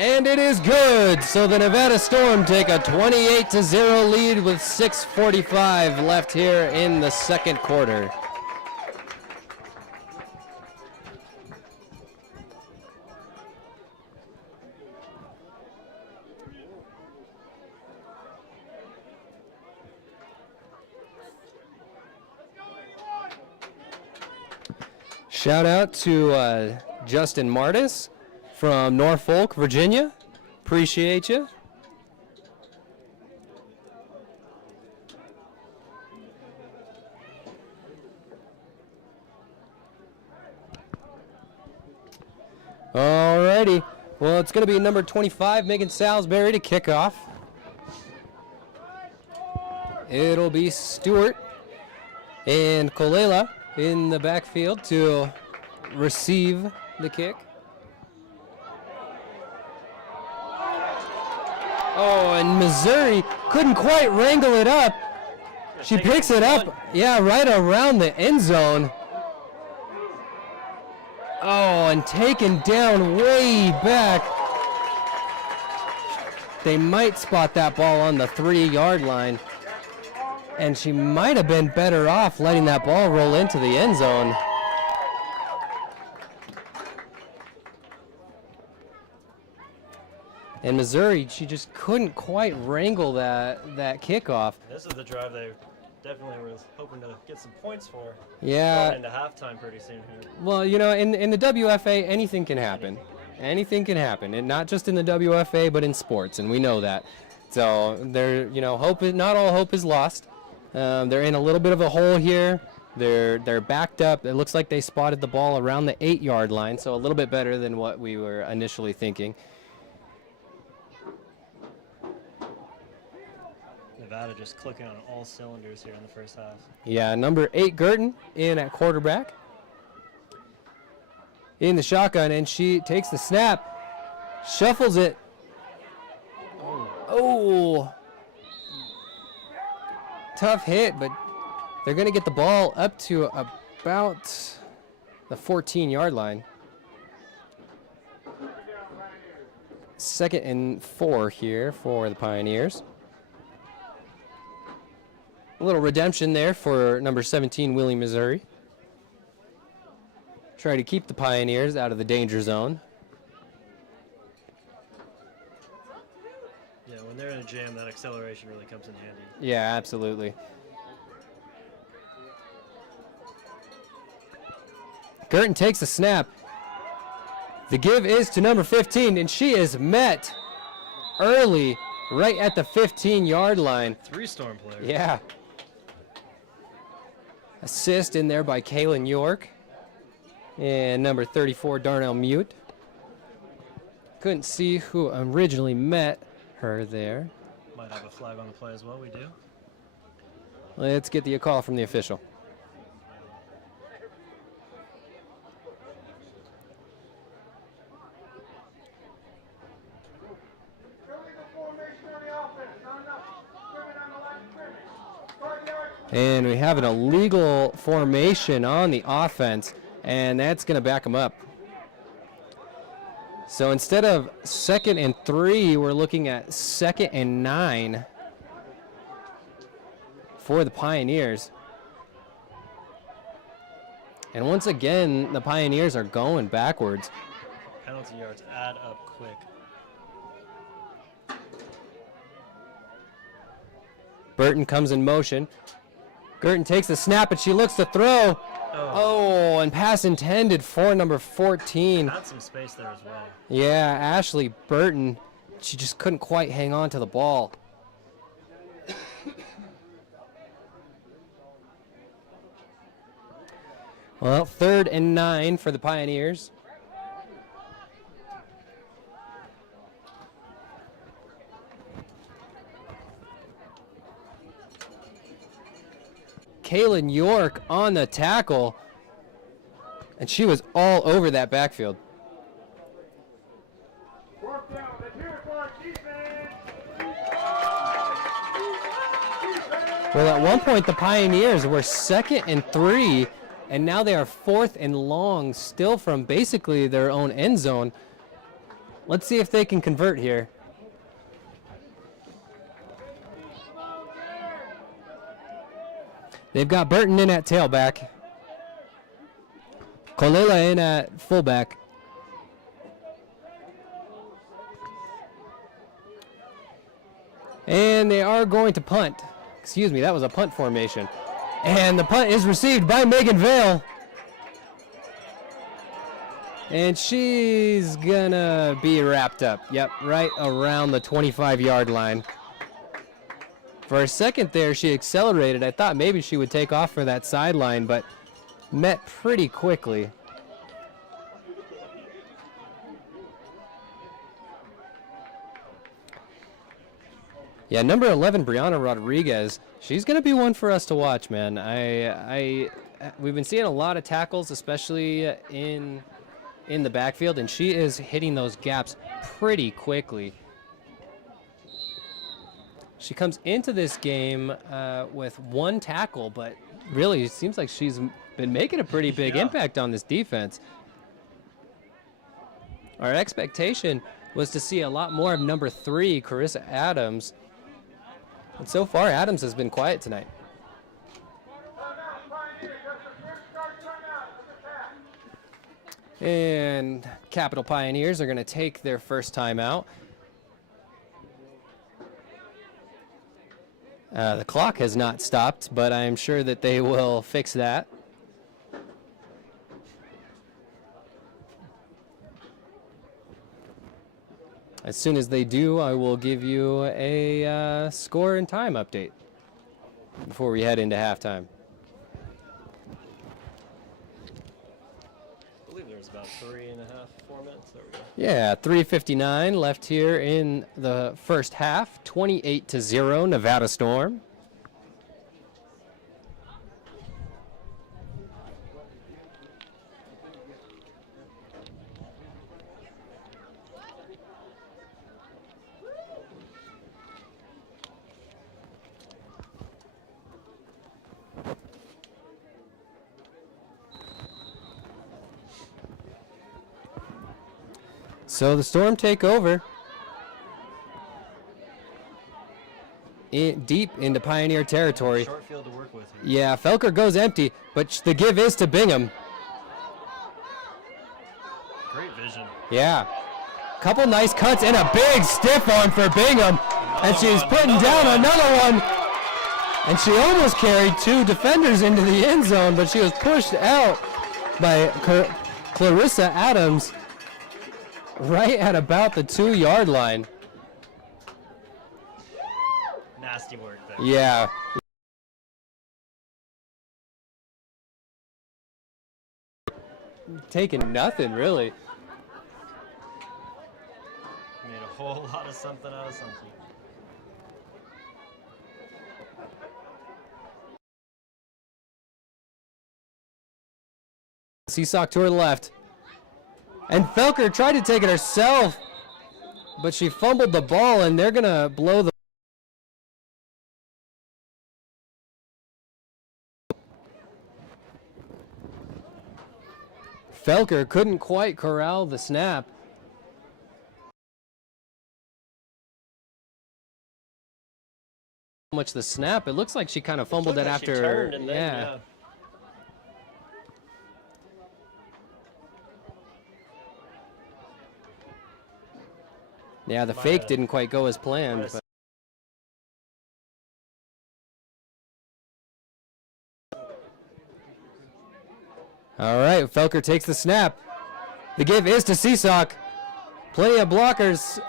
And it is good. So the Nevada Storm take a 28-0 lead with 6:45 left here in the second quarter. Shout out to Justin Martis from Norfolk, Virginia. Appreciate you. Alrighty. Well, it's going to be number 25, Megan Salisbury, to kick off. It'll be Stewart and Kolela in the backfield to receive the kick. Oh, and Missouri couldn't quite wrangle it up. She picks it up, yeah, right around the end zone. Oh, and taken down way back. They might spot that ball on the 3-yard line. And she might have been better off letting that ball roll into the end zone. And Missouri, she just couldn't quite wrangle that kickoff. This is the drive they definitely were hoping to get some points for. Yeah. Going into halftime pretty soon here. Well, you know, in the WFA, anything can happen. Anything can happen, and not just in the WFA, but in sports, and we know that. So there, you know, not all hope is lost. They're in a little bit of a hole here. They're backed up. It looks like they spotted the ball around the 8-yard line, so a little bit better than what we were initially thinking. Nevada just clicking on all cylinders here in the first half. Yeah, number 8 Girton in at quarterback. In the shotgun, and she takes the snap, shuffles it. Oh. Tough hit, but they're going to get the ball up to about the 14-yard line. 2nd and 4 here for the Pioneers. A little redemption there for number 17, Willie, Missouri. Try to keep the Pioneers out of the danger zone. Yeah, when they're in a jam, that acceleration really comes in handy. Yeah, absolutely. Girton takes the snap. The give is to number 15, and she is met early right at the 15-yard line. 3-storm players. Yeah. Assist in there by Kaylin York. And number 34, Darnell Mute. Couldn't see who originally met her there. Might have a flag on the play as well, we do. Let's get the call from the official. And we have an illegal formation on the offense, and that's going to back them up. So instead of 2nd and 3, we're looking at 2nd and 9 for the Pioneers. And once again, the Pioneers are going backwards. Penalty yards add up quick. Burton comes in motion. Girton takes the snap, and she looks to throw. Oh, and pass intended for number 14. Had some space there as well. Yeah, Ashley Burton. She just couldn't quite hang on to the ball. Well, 3rd and 9 for the Pioneers. Kaylin York on the tackle, and she was all over that backfield. Well, at one point, the Pioneers were 2nd and 3, and now they are 4th and long, still from basically their own end zone. Let's see if they can convert here. They've got Burton in at tailback. Kolela in at fullback. And they are going to punt. Excuse me, that was a punt formation. And the punt is received by Megan Vale. And she's gonna be wrapped up. Yep, right around the 25-yard line. For a second there, she accelerated. I thought maybe she would take off for that sideline, but met pretty quickly. Yeah, number 11, Brianna Rodriguez, she's going to be one for us to watch, man. We've been seeing a lot of tackles, especially in the backfield, and she is hitting those gaps pretty quickly. She comes into this game with 1 tackle, but really it seems like she's been making a pretty big impact on this defense. Our expectation was to see a lot more of number 3, Carissa Adams. And so far, Adams has been quiet tonight. And Capital Pioneers are going to take their first timeout. The clock has not stopped, but I'm sure that they will fix that. As soon as they do, I will give you a score and time update before we head into halftime. I believe there's about 3.5, 4 minutes. There we go. Yeah, 3:59 left here in the first half. 28-0, Nevada Storm. So the Storm take over deep into Pioneer territory. Short field to work with here. Yeah, Felker goes empty, but the give is to Bingham. Great vision. Yeah. Couple nice cuts and a big stiff arm for Bingham. And she's putting down another one. And she almost carried 2 defenders into the end zone, but she was pushed out by Clarissa Adams right at about the 2-yard line. Nasty work there. Yeah. Taking nothing, really. Made a whole lot of something out of something. Seesock to her left. And Felker tried to take it herself, but she fumbled the ball, and they're going to blow the... Felker couldn't quite corral the snap. Much the snap, it looks like she kind of fumbled it Like after... she turned and then, yeah. Yeah, the fake didn't quite go as planned. But. All right, Felker takes the snap. The give is to Seesock. Plenty of blockers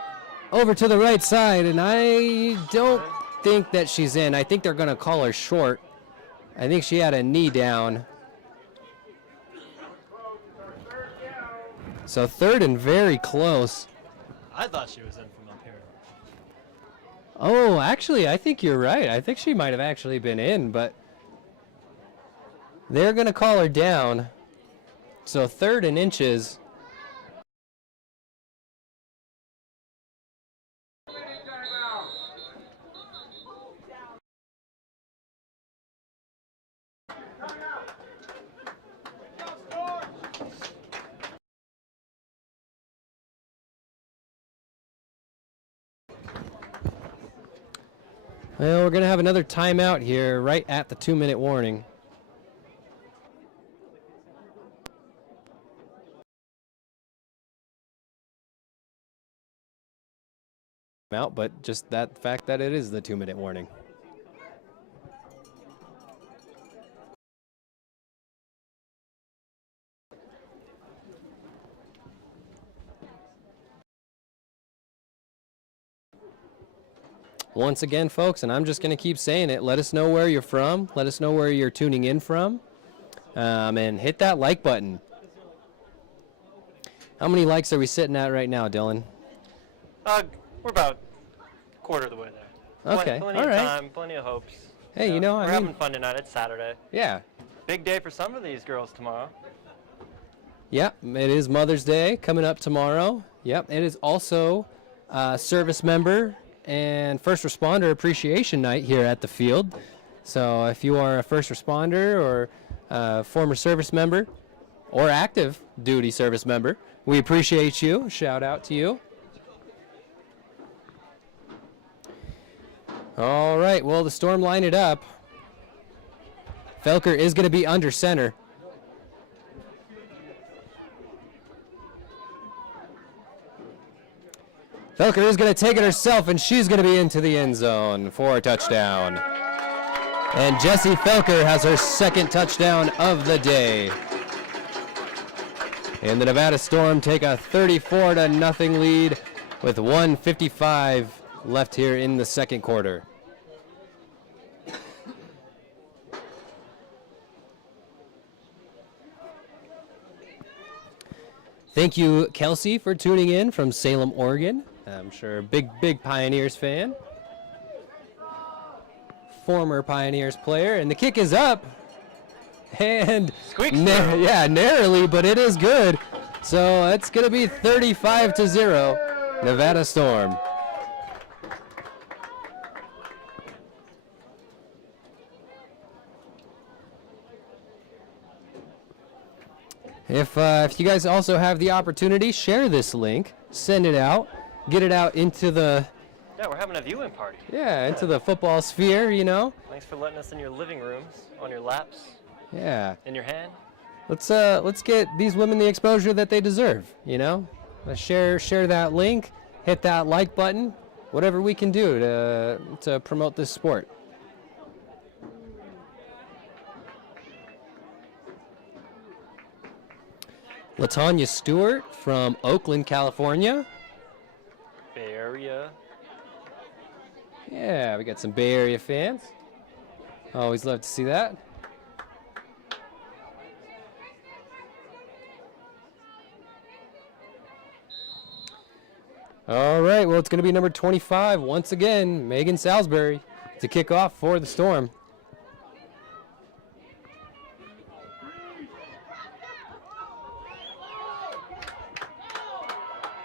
over to the right side, and I don't think that she's in. I think they're going to call her short. I think she had a knee down. So 3rd and very close. I thought she was in from up here. Oh, actually, I think you're right. I think she might have actually been in, but they're going to call her down. So 3rd and inches. Well, we're going to have another timeout here right at the 2-minute warning. Out, but just that fact that it is the 2-minute warning. Once again, folks, and I'm just going to keep saying it, let us know where you're from. Let us know where you're tuning in from. And hit that like button. How many likes are we sitting at right now, Dylan? We're about a quarter of the way there. Okay, Plenty all of right. time, plenty of hopes. Hey, you know, we're I mean, having fun tonight. It's Saturday. yeah. Big day for some of these girls tomorrow. Yep, it is Mother's Day coming up tomorrow. Yep, it is also service member and First Responder Appreciation Night here at the field. So if you are a first responder or former service member or active duty service member, we appreciate you. Shout out to you. All right, well, the Storm line it up. Felker is going to be under center. Felker is going to take it herself, and she's going to be into the end zone for a touchdown. And Jessie Felker has her second touchdown of the day. And the Nevada Storm take a 34-0 lead with 1:55 left here in the second quarter. Thank you, Kelsey, for tuning in from Salem, Oregon. I'm sure a big Pioneers fan. Former Pioneers player, and the kick is up. And narrowly, but it is good. So it's going to be 35-0, Nevada Storm. If you guys also have the opportunity, share this link, send it out, get it out into the... Yeah, we're having a viewing party. Yeah, into the football sphere, you know. Thanks for letting us in your living rooms, on your laps, Yeah. in your hand. Let's get these women the exposure that they deserve, you know. Let's share that link, hit that like button, whatever we can do to promote this sport. LaTanya Stewart from Oakland, California. Bay Area. Yeah, we got some Bay Area fans. Always love to see that. All right, well, it's going to be number 25, once again, Megan Salisbury, to kick off for the Storm.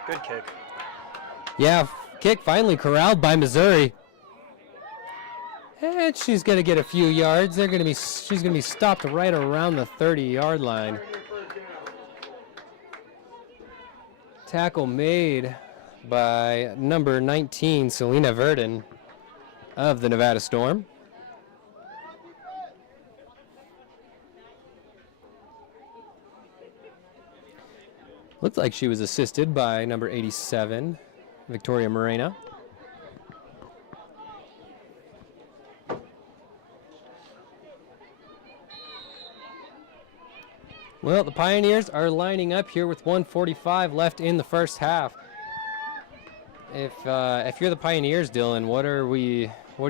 Good kick. Yeah, kick finally corralled by Missouri. And she's going to get a few yards. She's going to be stopped right around the 30-yard line. Tackle made by number 19, Selena Verdon of the Nevada Storm. Looked like she was assisted by number 87, Victoria Moreno. Well, the Pioneers are lining up here with 1:45 left in the first half. If you're the Pioneers, Dylan, what are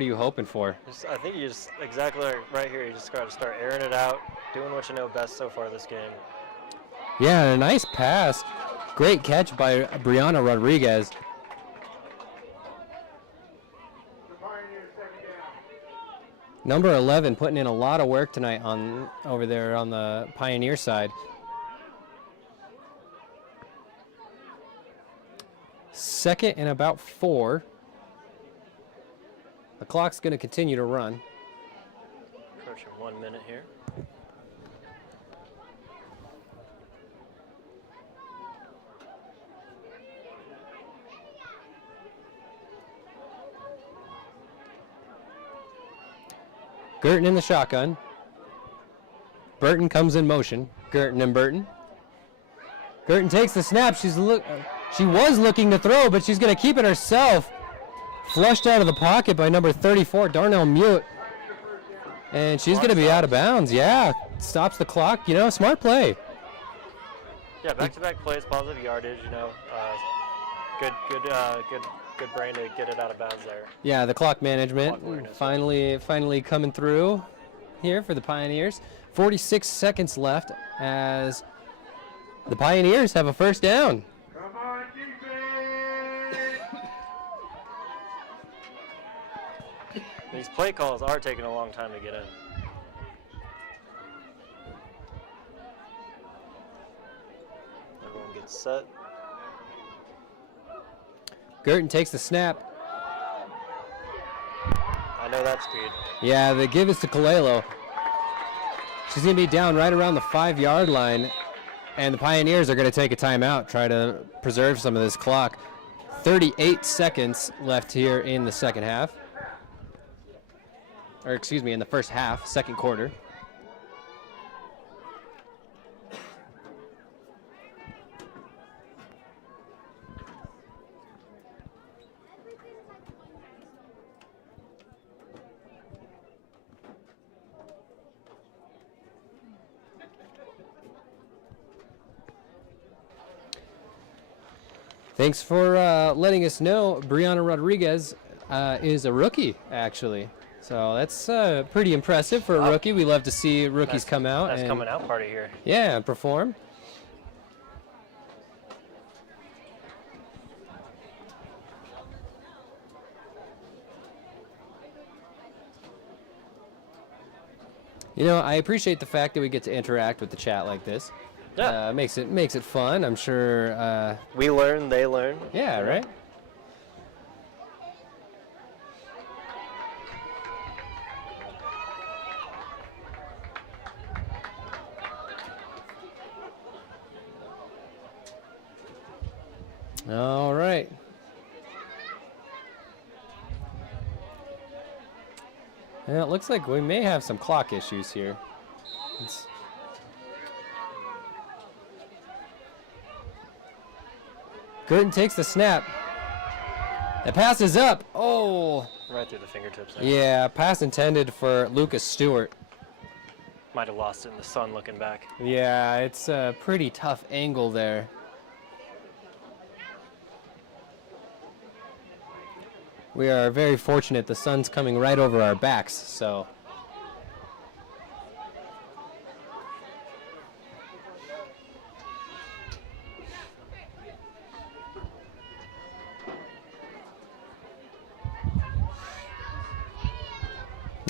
you hoping for? I think you just exactly right here. You just got to start airing it out, doing what you know best so far this game. Yeah, a nice pass. Great catch by Brianna Rodriguez. Number 11 putting in a lot of work tonight over there on the Pioneer side. Second and about 4. The clock's going to continue to run. Approaching 1 minute here. Girton in the shotgun. Burton comes in motion. Girton and Burton. Girton takes the snap. She was looking to throw, but she's going to keep it herself. Flushed out of the pocket by number 34, Darnell Mute. And she's going to be out of bounds. Yeah, stops the clock. You know, smart play. Yeah, back-to-back plays, positive yardage. You know, good brain to get it out of bounds there. Yeah, the clock management finally coming through here for the Pioneers. 46 seconds left as the Pioneers have a first down. Come on, defense! These play calls are taking a long time to get in. Everyone gets set. Girton takes the snap. I know that speed. Yeah, the give is to Kalelo. She's going to be down right around the 5-yard line, and the Pioneers are going to take a timeout, try to preserve some of this clock. 38 seconds left here in the second half. Or excuse me, in the first half, second quarter. Thanks for letting us know. Brianna Rodriguez is a rookie, actually. So that's pretty impressive for a rookie. We love to see rookies come out. That's and coming out party here. Yeah, and perform. You know, I appreciate the fact that we get to interact with the chat like this. Yeah. Makes it fun. I'm sure. We learn, they learn. Yeah, right? All right. Yeah, it looks like we may have some clock issues here. Gurton takes the snap. The pass is up. Oh. Right through the fingertips there. Yeah, pass intended for Lucas Stewart. Might have lost it in the sun looking back. Yeah, it's a pretty tough angle there. We are very fortunate the sun's coming right over our backs, so.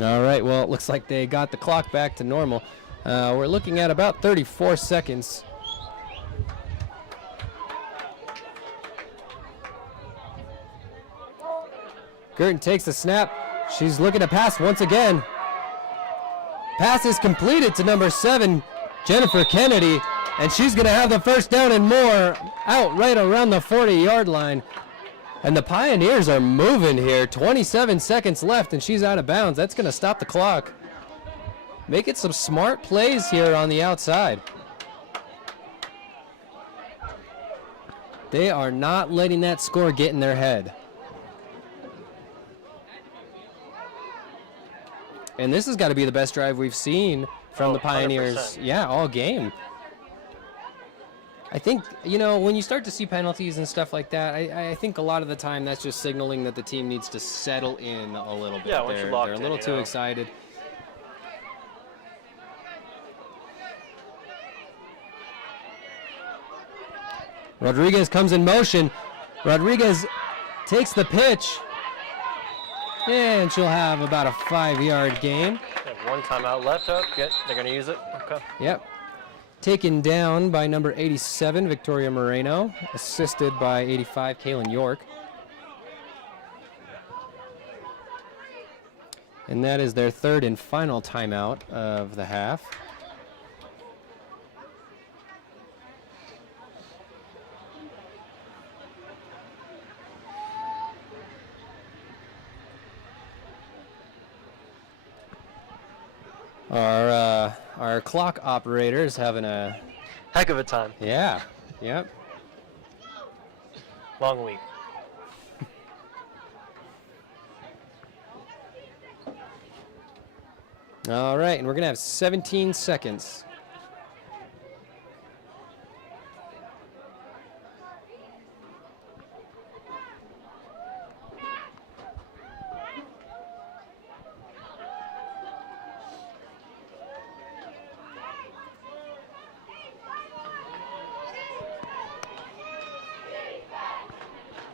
All right, well, it looks like they got the clock back to normal. We're looking at about 34 seconds. Gurton takes the snap. She's looking to pass once again. Pass is completed to number 7, Jennifer Kennedy, and she's going to have the first down and more out right around the 40-yard line. And the Pioneers are moving here. 27 seconds left, and she's out of bounds. That's going to stop the clock. Making some smart plays here on the outside. They are not letting that score get in their head. And this has got to be the best drive we've seen from the Pioneers. 100%. Yeah, all game. I think, you know, when you start to see penalties and stuff like that, I think a lot of the time that's just signaling that the team needs to settle in a little bit. Yeah, once you're locked they're a in, little you too know. excited. Rodriguez comes in motion. Rodriguez takes the pitch. And she'll have about a 5-yard gain. They have one timeout left. Oh, good. They're going to use it. Okay. Yep. Taken down by number 87, Victoria Moreno, assisted by 85, Kaylin York. And that is their third and final timeout of the half. Our clock operator is having a Heck of a time. yeah, yep. Long week. All right, and we're gonna have 17 seconds.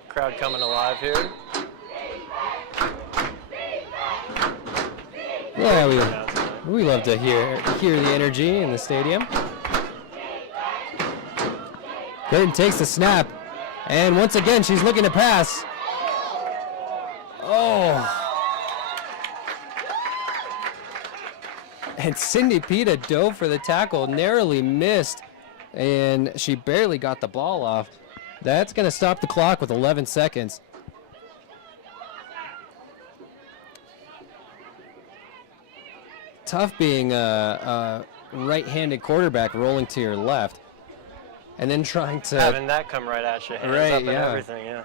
Crowd coming alive here. Yeah, we love to hear the energy in the stadium. Gurton takes the snap, and once again she's looking to pass. Oh, And Cindy Pita dove for the tackle, narrowly missed, and she barely got the ball off. That's going to stop the clock with 11 seconds. Tough being a right-handed quarterback rolling to your left, and then trying to having that come right at you, hands right, up and yeah. everything, yeah.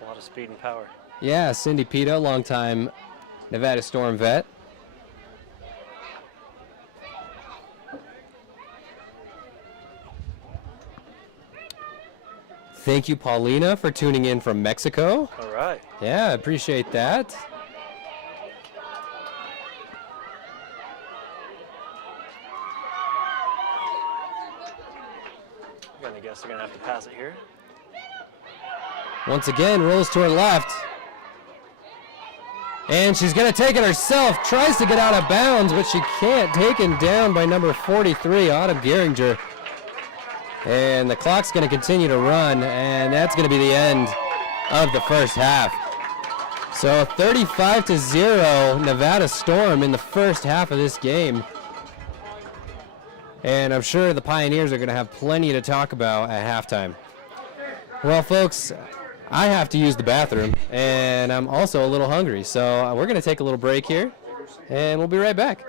A lot of speed and power. Yeah, Cindy Pita, longtime Nevada Storm vet. Thank you, Paulina, for tuning in from Mexico. All right. Yeah, I appreciate that. I'm gonna guess they're gonna have to pass it here. Once again, rolls to her left. And she's going to take it herself. Tries to get out of bounds, but she can't. Taken down by number 43, Autumn Gehringer. And the clock's going to continue to run, and that's going to be the end of the first half. So 35-0 Nevada Storm in the first half of this game. And I'm sure the Pioneers are going to have plenty to talk about at halftime. Well, folks, I have to use the bathroom, and I'm also a little hungry. So we're going to take a little break here, and we'll be right back.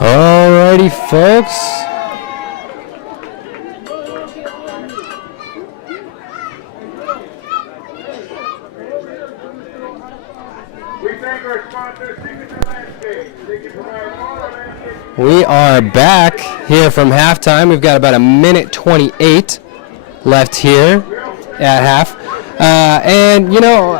Alrighty, folks. We thank our sponsor, Signature Landscape. They can provide all our landscape. We are back here from halftime. We've got about a minute 28 left here at half. And, you know,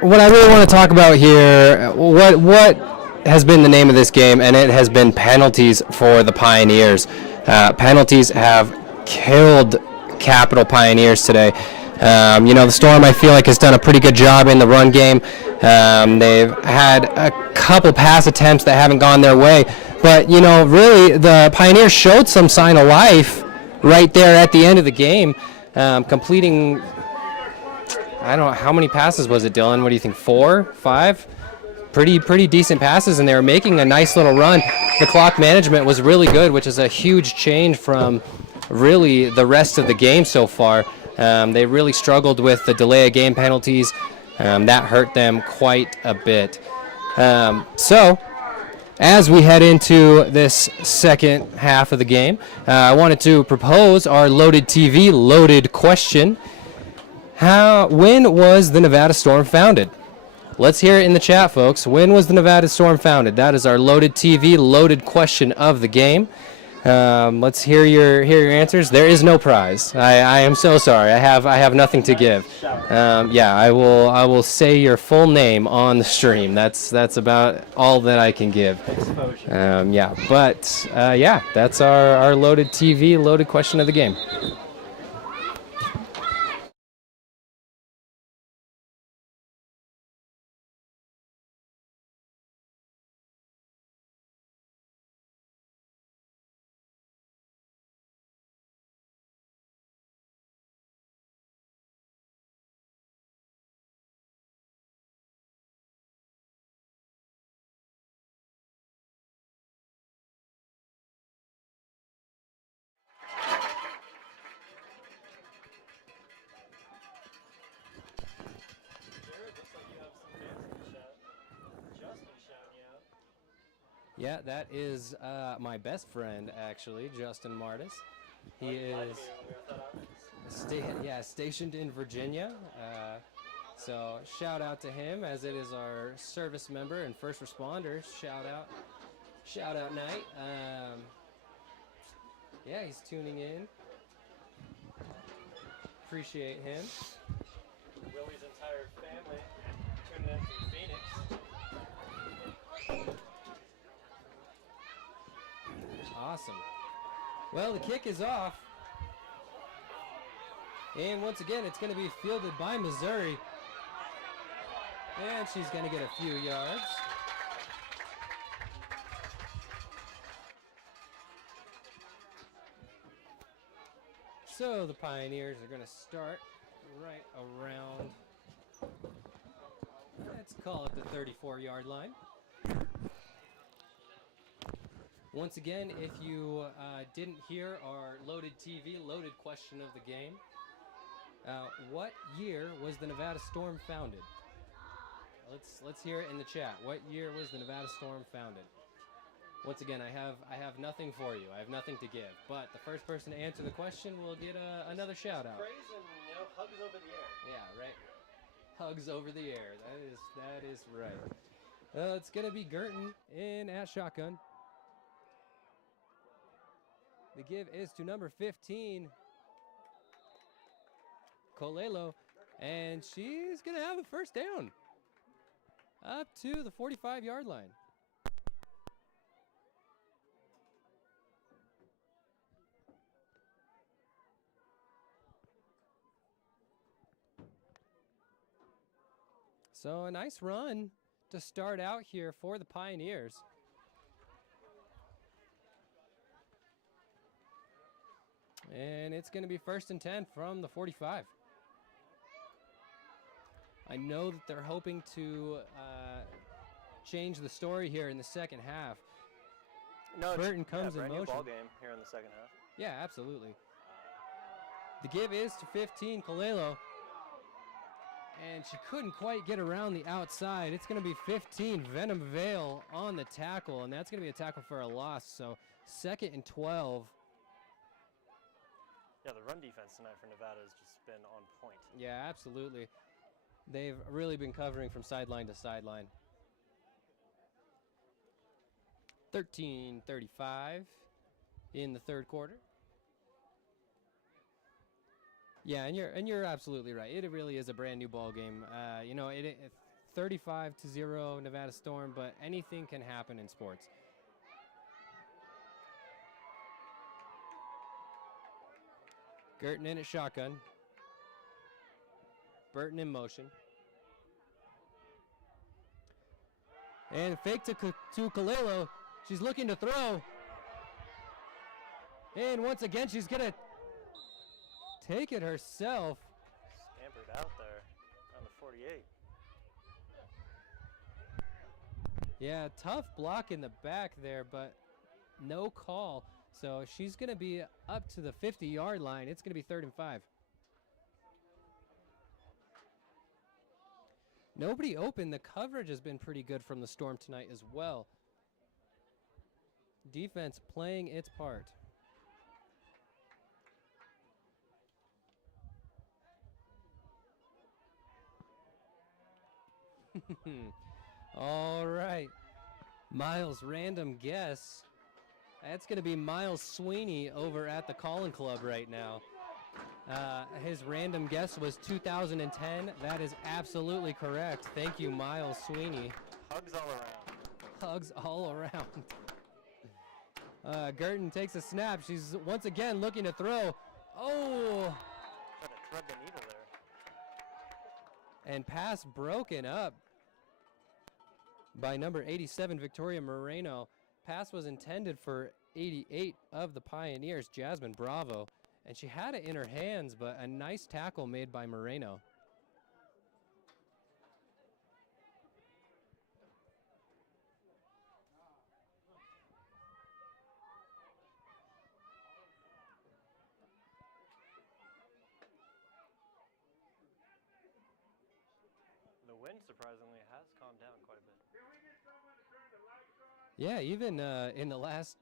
what I really want to talk about here, what has been the name of this game, and it has been penalties for the Pioneers. Penalties have killed Capital Pioneers today. You know, the Storm, I feel like, has done a pretty good job in the run game. They've had a couple pass attempts that haven't gone their way. But, you know, really, the Pioneers showed some sign of life right there at the end of the game, completing, I don't know, how many passes was it, Dylan? What do you think, 4, 5? Pretty decent passes, and they were making a nice little run. The clock management was really good, which is a huge change from really the rest of the game so far. They really struggled with the delay of game penalties. That hurt them quite a bit. So, as we head into this second half of the game, I wanted to propose our Loaded TV loaded question. When was the Nevada Storm founded? Let's hear it in the chat, folks. When was the Nevada Storm founded? That is our Loaded TV loaded question of the game. Let's hear your answers. There is no prize. I am so sorry. I have nothing to give. Yeah, I will say your full name on the stream. That's about all that I can give. Yeah, but yeah, that's our Loaded TV loaded question of the game. Yeah, that is my best friend, actually, Justin Martis. He is stationed in Virginia. So shout out to him, as it is our service member and first responders. Shout out night. Yeah, he's tuning in. Appreciate him. Willie's entire family tuning in from Phoenix. Awesome. Well, the kick is off. And once again, it's going to be fielded by Missouri. And she's going to get a few yards. So the Pioneers are going to start right around, let's call it the 34-yard line. Once again, if you didn't hear our Loaded TV loaded question of the game, what year was the Nevada Storm founded? Let's hear it in the chat. What year was the Nevada Storm founded? Once again, I have nothing for you. I have nothing to give. But the first person to answer the question will get another shout out. Praise and, you know, hugs over the air. Yeah, right. Hugs over the air. That is right. It's gonna be Girton in at shotgun. The give is to number 15, Colelo, and she's going to have a first down up to the 45-yard line. So a nice run to start out here for the Pioneers. And it's going to be 1st and 10 from the 45. I know that they're hoping to change the story here in the second half. No, Burton comes in brand motion. new ball game here in the second half. Yeah, absolutely. The give is to 15, Colelo. And she couldn't quite get around the outside. It's going to be 15, Venom Vale on the tackle, and that's going to be a tackle for a loss. So 2nd and 12. Yeah, the run defense tonight for Nevada has just been on point. Yeah, absolutely. They've really been covering from sideline to sideline. 13:35 in the third quarter. Yeah, and you're absolutely right. It really is a brand new ball game. You know, it 35-0 Nevada Storm, but anything can happen in sports. Girton in at shotgun. Burton in motion. And fake to Kalelo. She's looking to throw. And once again, she's going to take it herself. Scampered out there on the 48. Yeah, tough block in the back there, but no call. So she's going to be up to the 50-yard line. It's going to be 3rd and 5. Nobody open. The coverage has been pretty good from the Storm tonight as well. Defense playing its part. All right. Miles' random guess. That's going to be Miles Sweeney over at the Collin Club right now. His random guess was 2010. That is absolutely correct. Thank you, Miles Sweeney. Hugs all around. Hugs all around. Girton takes a snap. She's once again looking to throw. Oh! Trying to thread the needle there. And pass broken up by number 87, Victoria Moreno. Pass was intended for 88 of the Pioneers, Jasmine Bravo. And she had it in her hands, but a nice tackle made by Moreno. The wind, surprisingly, has calmed down quite a bit. Yeah, even in the last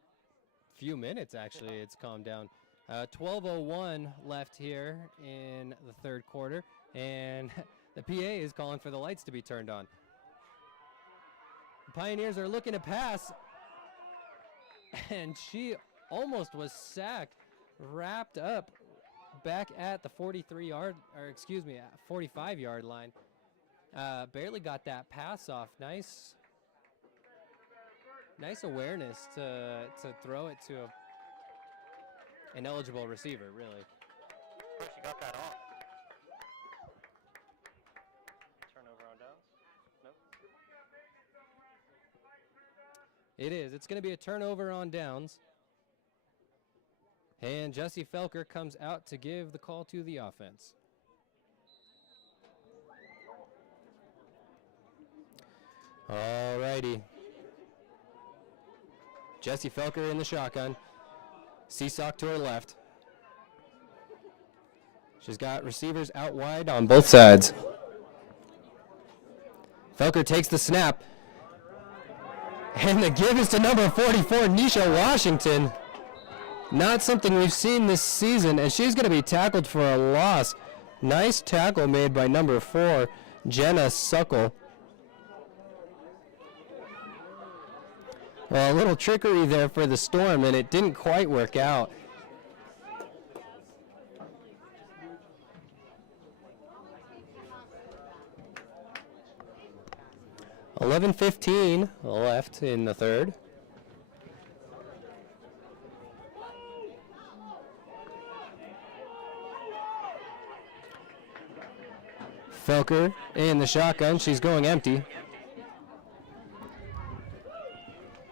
few minutes, actually, it's calmed down. 12:01 left here in the third quarter, and the PA is calling for the lights to be turned on. The Pioneers are looking to pass, and she almost was sacked, wrapped up back at the 45-yard line. Barely got that pass off. Nice awareness to throw it to an eligible receiver, really. She got that off. Turnover on downs? Nope. It is. It's going to be a turnover on downs. And Jessie Felker comes out to give the call to the offense. All righty. Jessie Felker in the shotgun. Seesock to her left. She's got receivers out wide on both sides. Felker takes the snap. And the give is to number 44, Nisha Washington. Not something we've seen this season, and she's going to be tackled for a loss. Nice tackle made by number 4, Jenna Suckle. Well, a little trickery there for the Storm, and it didn't quite work out. $11:15 left in the third. Felker in the shotgun. She's going empty.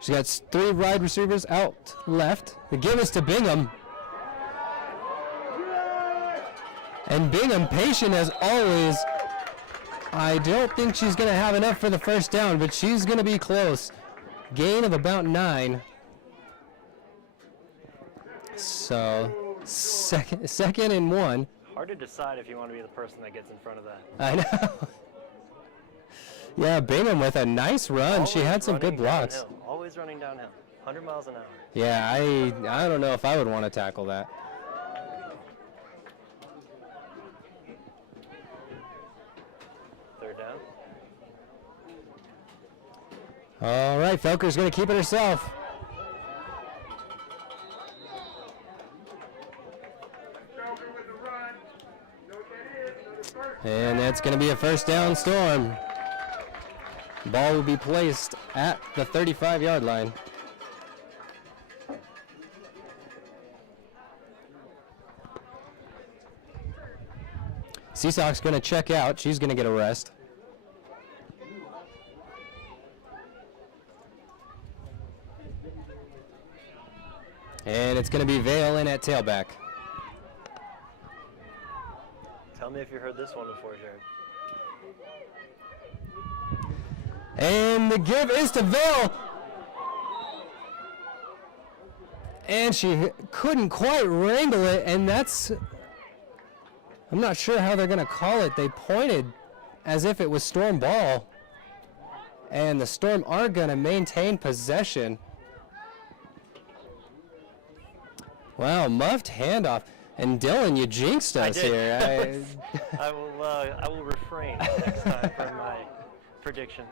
She got 3 wide receivers out left. The give is to Bingham. And Bingham, patient as always. I don't think she's going to have enough for the first down, but she's going to be close. Gain of about 9. So, second and 1. Hard to decide if you want to be the person that gets in front of that. I know. Yeah, Bingham with a nice run. She had some good blocks. Downhill. Always running downhill. 100 miles an hour. Yeah, I don't know if I would want to tackle that. Third down. All right, Felker's going to keep it herself. And that's going to be a first down, Storm. Ball will be placed at the 35-yard line. Seesock's going to check out. She's going to get a rest. And it's going to be Vale in at tailback. Tell me if you heard this one before, Jared. And the give is to Vale. And she couldn't quite wrangle it, and that's... I'm not sure how they're going to call it. They pointed as if it was Storm ball. And the Storm are going to maintain possession. Wow, muffed handoff. And Dylan, you jinxed us here. I will refrain next time from my predictions.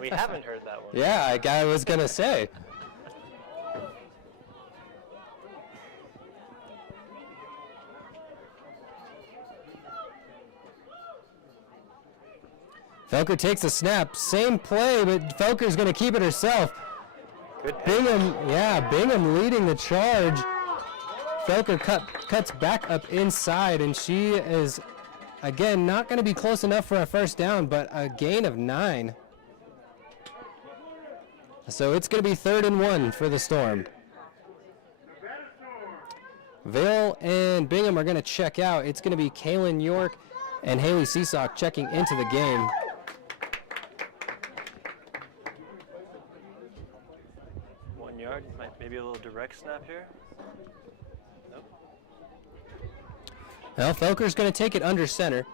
We haven't heard that one. Yeah, I was going to say. Felker takes a snap. Same play, but Felker's going to keep it herself. Good Bingham leading the charge. Felker cuts back up inside, and she is, again, not going to be close enough for a first down, but a gain of 9. So it's going to be 3rd and 1 for the Storm. Vale and Bingham are going to check out. It's going to be Kaylin York and Haley Seesock checking into the game. Maybe a little direct snap here. Nope. Well, Felker's going to take it under center.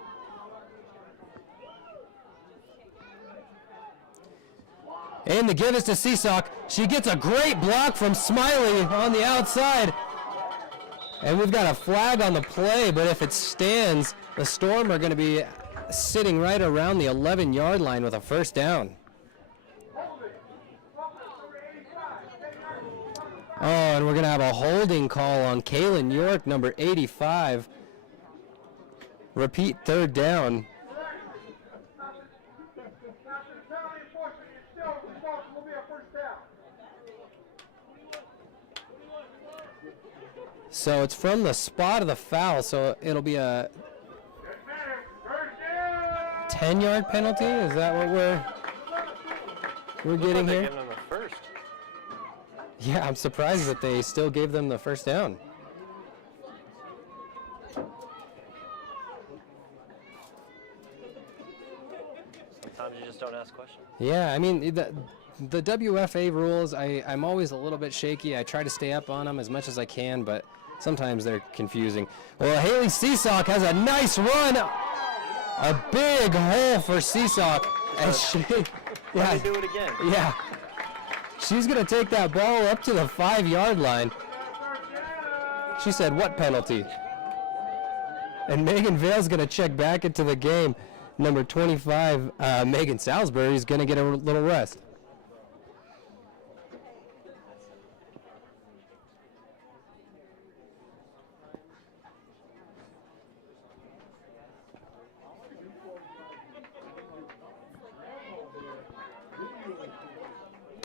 And the give is to Seesock. She gets a great block from Smiley on the outside. And we've got a flag on the play, but if it stands, the Storm are going to be sitting right around the 11-yard line with a first down. Oh, and we're going to have a holding call on Kaylin York, number 85. Repeat, 3rd down. So it's from the spot of the foul, so it'll be a 10-yard penalty? Is that what we're getting here? Yeah, I'm surprised that they still gave them the first down. Sometimes you just don't ask questions. Yeah, I mean, the WFA rules, I'm always a little bit shaky. I try to stay up on them as much as I can, but sometimes they're confusing. Well, Haley Seesock has a nice run. A big hole for Seesock. And Let me do it again. Yeah. She's going to take that ball up to the 5-yard line. She said, what penalty? And Megan Vale's going to check back into the game. Number 25, Megan Salisbury, is going to get a little rest.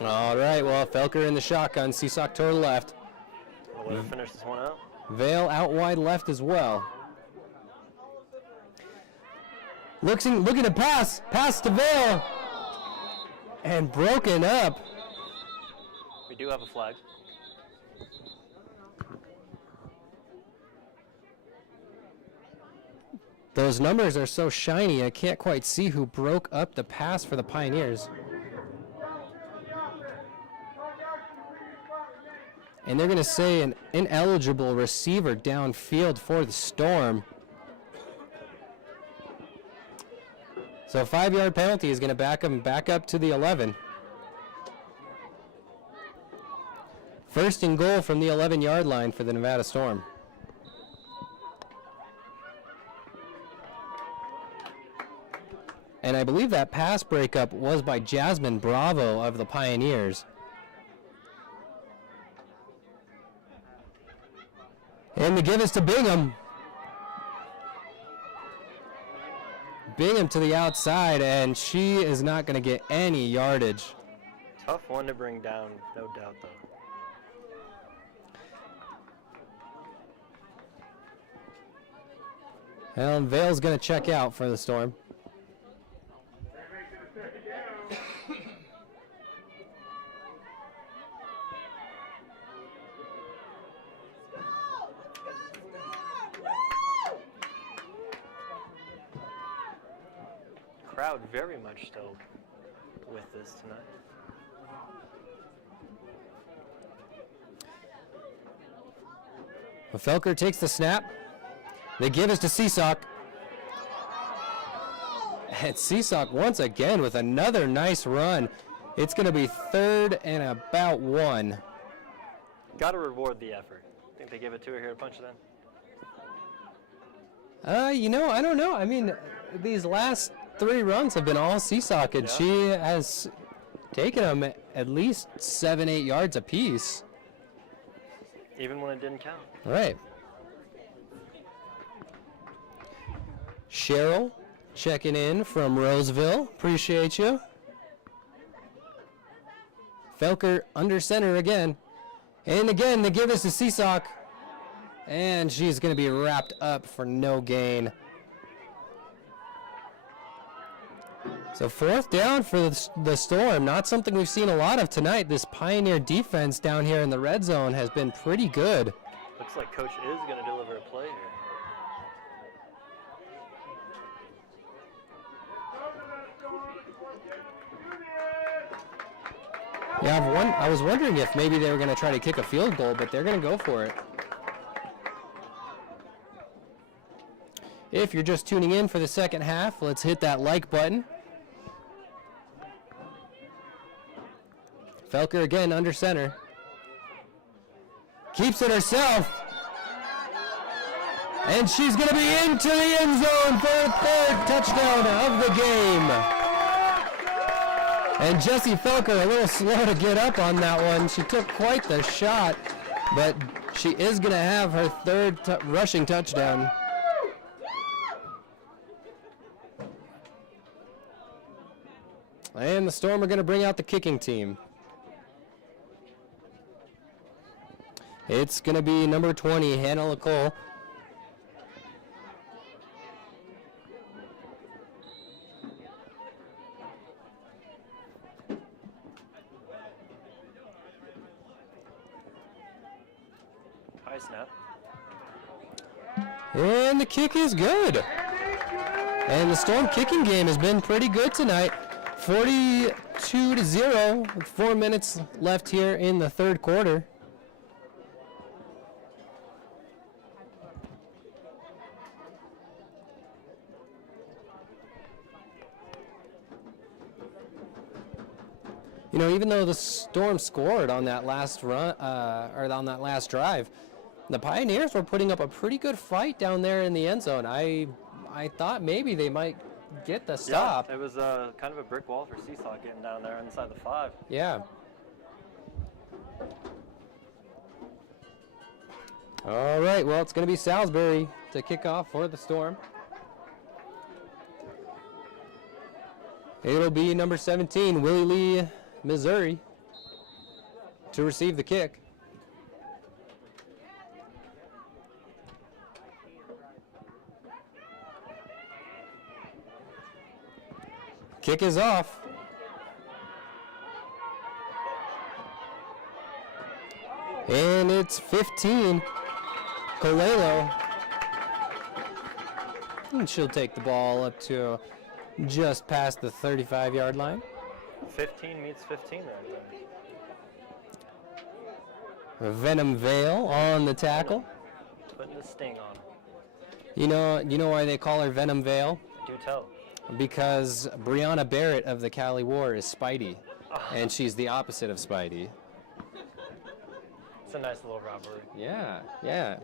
All right, well, Felker in the shotgun, Seesock to the left. We'll finish this one out. Vale out wide left as well. Looking to pass to Vale. And broken up. We do have a flag. Those numbers are so shiny, I can't quite see who broke up the pass for the Pioneers. and they're going to say an ineligible receiver downfield for the Storm. So a 5-yard penalty is going to back them back up to the 11. First and goal from the 11-yard line for the Nevada Storm. And I believe that pass breakup was by Jasmine Bravo of the Pioneers. And the give is to Bingham. Bingham to the outside, and she is not going to get any yardage. Tough one to bring down, no doubt, though. Well, Vale's going to check out for the Storm. Crowd very much still with this tonight. Felker takes the snap. The give is to Seesock. And Seesock once again with another nice run. It's going to be 3rd and about 1. Got to reward the effort. Think they give it to her here to punch it in? You know, I don't know. I mean, these last 3 runs have been all Seesock, and she has taken them at least 7-8 yards apiece. Even when it didn't count. Right. Cheryl checking in from Roseville. Appreciate you. Felker under center again. And again, the give is to Seesock. And she's going to be wrapped up for no gain. So 4th down for the Storm. Not something we've seen a lot of tonight. This Pioneer defense down here in the red zone has been pretty good. Looks like Coach is going to deliver a play here. Yeah, I was wondering if maybe they were going to try to kick a field goal, but they're going to go for it. If you're just tuning in for the second half, let's hit that like button. Felker again under center. Keeps it herself. And she's going to be into the end zone for the 3rd touchdown of the game. And Jessie Felker a little slow to get up on that one. She took quite the shot, but she is going to have her 3rd rushing touchdown. And the Storm are going to bring out the kicking team. It's going to be number 20, Hannah LaCole. High snap. And the kick is good. And the Storm kicking game has been pretty good tonight. 42-0 with 4 minutes left here in the 3rd quarter. You know, even though the Storm scored on that last run, or on that last drive, the Pioneers were putting up a pretty good fight down there in the end zone. I thought maybe they might get the stop. Yeah, it was kind of a brick wall for Seesaw getting down there inside the 5. Yeah. All right, well, it's going to be Salisbury to kick off for the Storm. It'll be number 17, Willie Lee, Missouri, to receive the kick. Kick is off. And it's 15, Colelo. And she'll take the ball up to just past the 35-yard line. 15 meets 15 right Venom Vale on the tackle. Putting the sting on her. You know why they call her Venom Vale? Do tell. Because Brianna Barrett of the Cali War is Spidey, and she's the opposite of Spidey. It's a nice little rivalry. Yeah.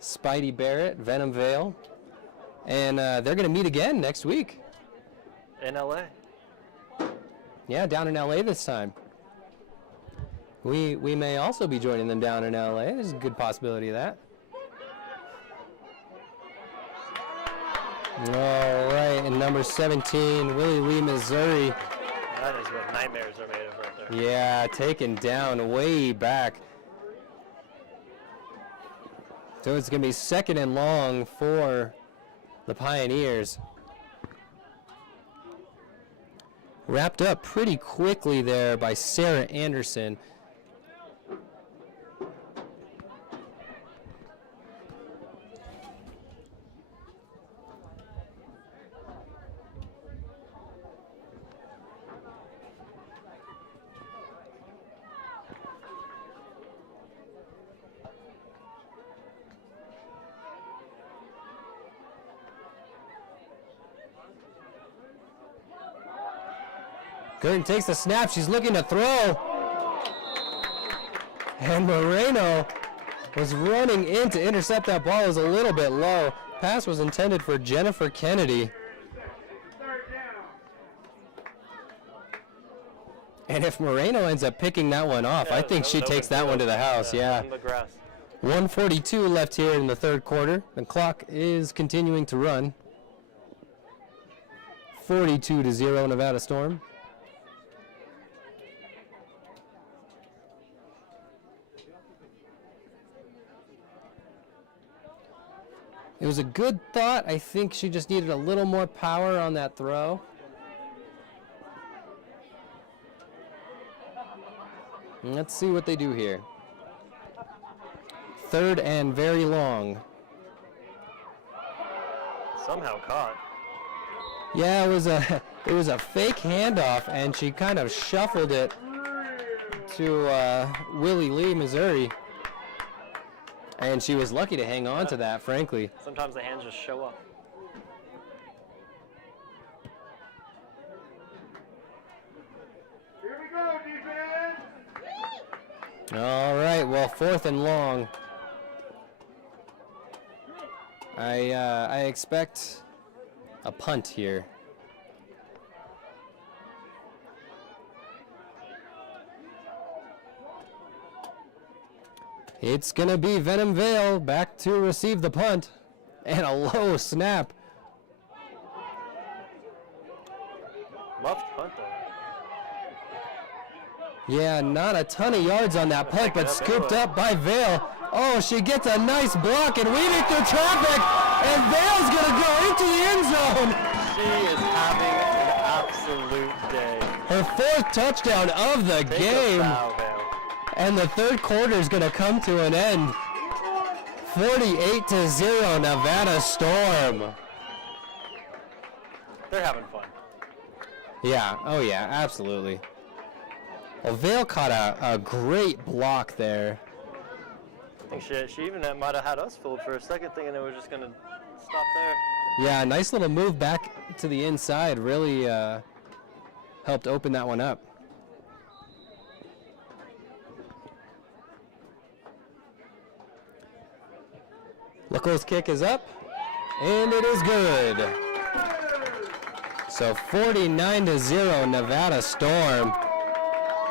Spidey Barrett, Venom Vale, and they're going to meet again next week. In LA. Yeah, down in LA this time. We may also be joining them down in LA. There's a good possibility of that. All right, and number 17, Willie Lee, Missouri. That is what nightmares are made of right there. Yeah, taken down way back. So it's going to be 2nd and long for the Pioneers. Wrapped up pretty quickly there by Sarah Anderson. Curtin takes the snap. She's looking to throw. And Moreno was running in to intercept that ball. It was a little bit low. Pass was intended for Jennifer Kennedy. And if Moreno ends up picking that one off, I think she takes that one to the house. Yeah. 1:42 left here in the 3rd quarter. The clock is continuing to run. 42-0 Nevada Storm. It was a good thought. I think she just needed a little more power on that throw. And let's see what they do here. 3rd and very long. Somehow caught. Yeah, it was a fake handoff, and she kind of shuffled it to Willie Lee, Missouri. And she was lucky to hang on to that, frankly. Sometimes the hands just show up. Here we go, defense. All right, well, 4th and long. I expect a punt here. It's going to be Venom Vale back to receive the punt. And a low snap. Muffed punt though. Yeah, not a ton of yards on that punt, but scooped up by Vale. Oh, she gets a nice block and weaving through traffic. And Vale's going to go into the end zone. She is having an absolute day. Her 4th touchdown of the game. And the 3rd quarter is going to come to an end. 48-0 Nevada Storm. They're having fun. Yeah, oh yeah, absolutely. Well, Vale caught a great block there. I think she even might have had us fooled for a second, thinking it was just going to stop there. Yeah, nice little move back to the inside. Really helped open that one up. Lickle's kick is up, and it is good. So 49-0 Nevada Storm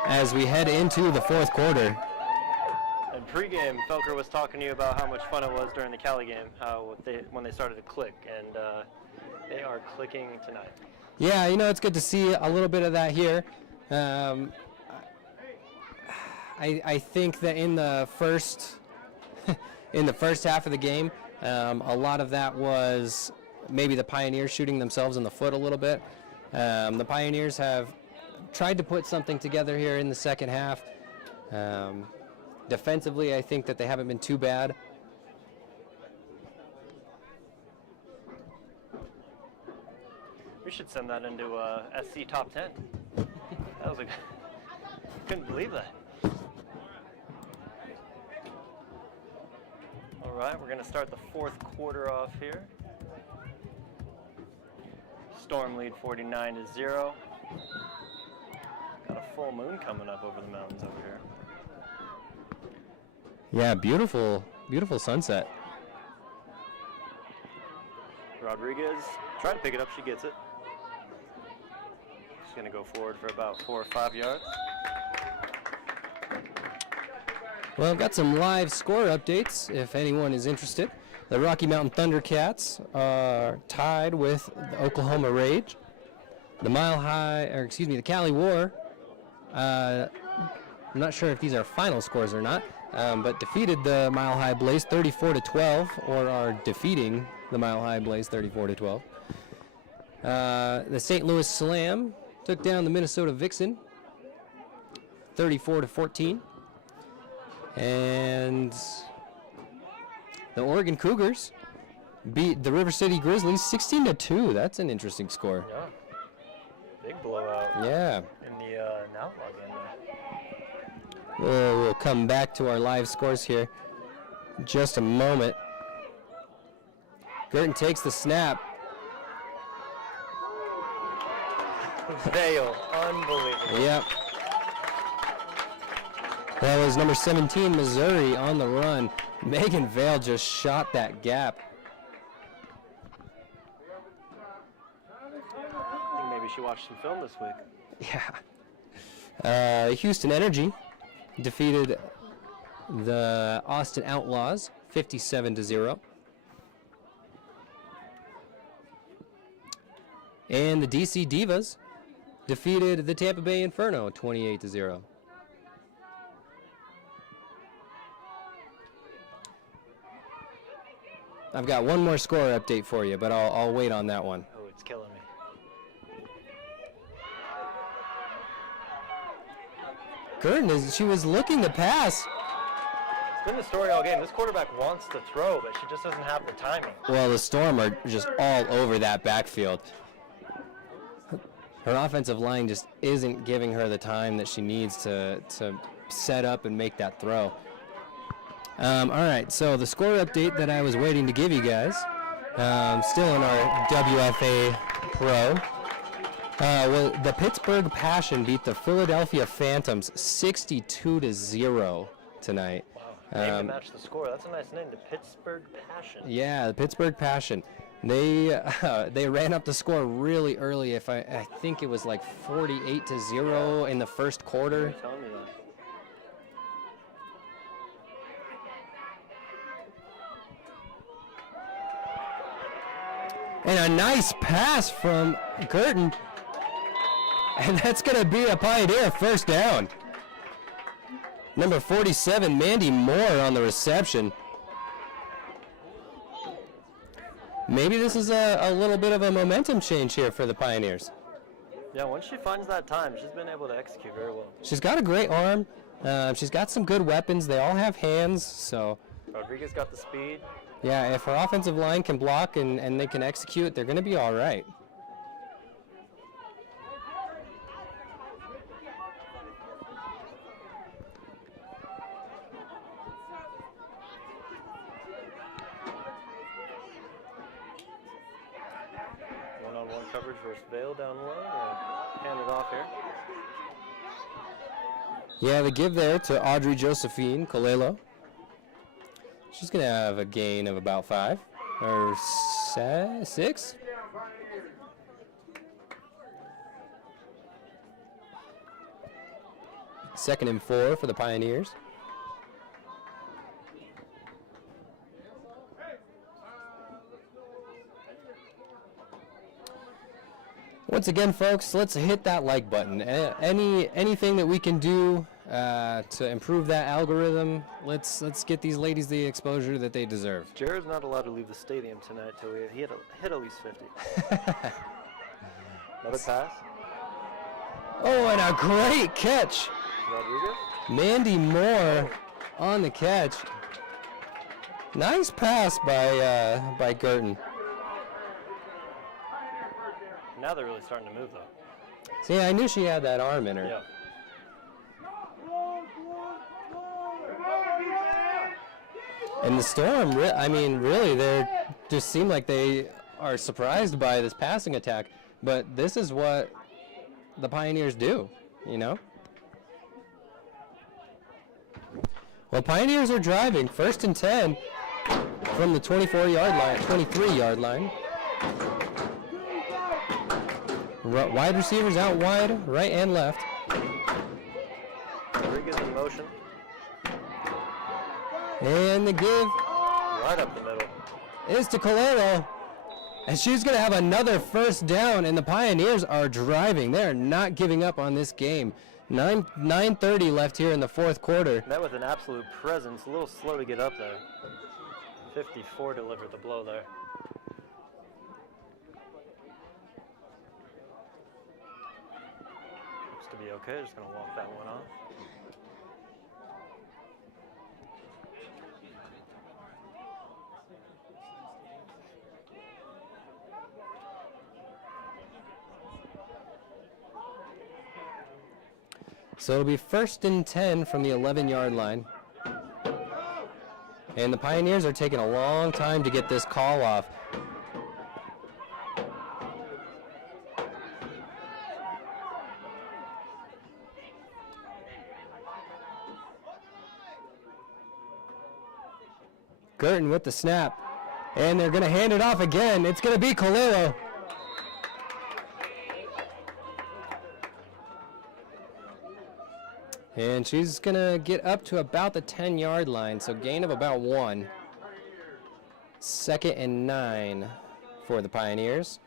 as we head into the 4th quarter. And pregame, Felker was talking to you about how much fun it was during the Cali game, when they started to click, and they are clicking tonight. Yeah, you know, it's good to see a little bit of that here. I think that in the first half of the game, a lot of that was maybe the Pioneers shooting themselves in the foot a little bit. The Pioneers have tried to put something together here in the second half. Defensively, I think that they haven't been too bad. We should send that into SC Top 10. That was couldn't believe that. We're going to start the fourth quarter off here. Storm lead 49-0. Got a full moon coming up over the mountains over here. Yeah, beautiful, beautiful sunset. Rodriguez, try to pick it up, she gets it. She's going to go forward for about 4 or 5 yards. Well, I've got some live score updates if anyone is interested. The Rocky Mountain Thundercats are tied with the Oklahoma Rage. The the Cali War, I'm not sure if these are final scores or not, but defeated the Mile High Blaze 34-12, or are defeating the Mile High Blaze 34-12. The St. Louis Slam took down the Minnesota Vixen 34-14. And the Oregon Cougars beat the River City Grizzlies 16-2. That's an interesting score. Yeah. Big blowout. Yeah. In the Outlaw game there. We'll come back to our live scores here in just a moment. Girton takes the snap. Vale, unbelievable. Yep. That was number 17, Missouri, on the run. Megan Vale just shot that gap. I think maybe she watched some film this week. Yeah. Houston Energy defeated the Austin Outlaws 57-0. And the DC Divas defeated the Tampa Bay Inferno 28-0. I've got one more score update for you, but I'll wait on that one. Oh, it's killing me. Girton, she was looking to pass. It's been the story all game. This quarterback wants to throw, but she just doesn't have the timing. Well, the Storm are just all over that backfield. Her offensive line just isn't giving her the time that she needs to set up and make that throw. All right, so the score update that I was waiting to give you guys, still in our WFA Pro. Well, the Pittsburgh Passion beat the Philadelphia Phantoms 62-0 tonight. Wow, name to match the score. That's a nice name, the Pittsburgh Passion. Yeah, the Pittsburgh Passion. They ran up the score really early. I think it was like 48-0 in the first quarter. You're telling me that. And a nice pass from Girton. And that's going to be a Pioneer first down. Number 47, Mandy Moore on the reception. Maybe this is a little bit of a momentum change here for the Pioneers. Yeah, once she finds that time, she's been able to execute very well. She's got a great arm. She's got some good weapons. They all have hands, so. Rodriguez got the speed. Yeah, if her offensive line can block and they can execute, they're going to be all right. One-on-one coverage versus Vale down low. Hand it off here. Yeah, the give there to Audrey Josephine Colelo. She's going to have a gain of about 5 or 6. Second and 4 for the Pioneers. Once again, folks, let's hit that like button. Anything that we can do to improve that algorithm, let's get these ladies the exposure that they deserve. Jared's not allowed to leave the stadium tonight till he hit at least 50. Another pass. Oh, and a great catch. Rodriguez. Mandy Moore on the catch. Nice pass by Girton. Now they're really starting to move, though. See, I knew she had that arm in her. Yeah. And the Storm, I mean, really, they just seem like they are surprised by this passing attack. But this is what the Pioneers do, you know? Well, Pioneers are driving 1st and 10 from the 24-yard line, 23-yard line. Wide receivers out wide, right and left. Rodriguez in motion. And the give Right up the middle. is to Calero. And she's going to have another 1st down, and the Pioneers are driving. They're not giving up on this game. 9:30 left here in the 4th quarter. Met with an absolute presence. A little slow to get up there. 54 delivered the blow there. Looks to be okay. Just going to walk that one off. So it'll be 1st and 10 from the 11-yard line. And the Pioneers are taking a long time to get this call off. Girton with the snap. And they're going to hand it off again. It's going to be Calero. And she's going to get up to about the 10-yard line, so gain of about 1. 2nd and 9 for the Pioneers.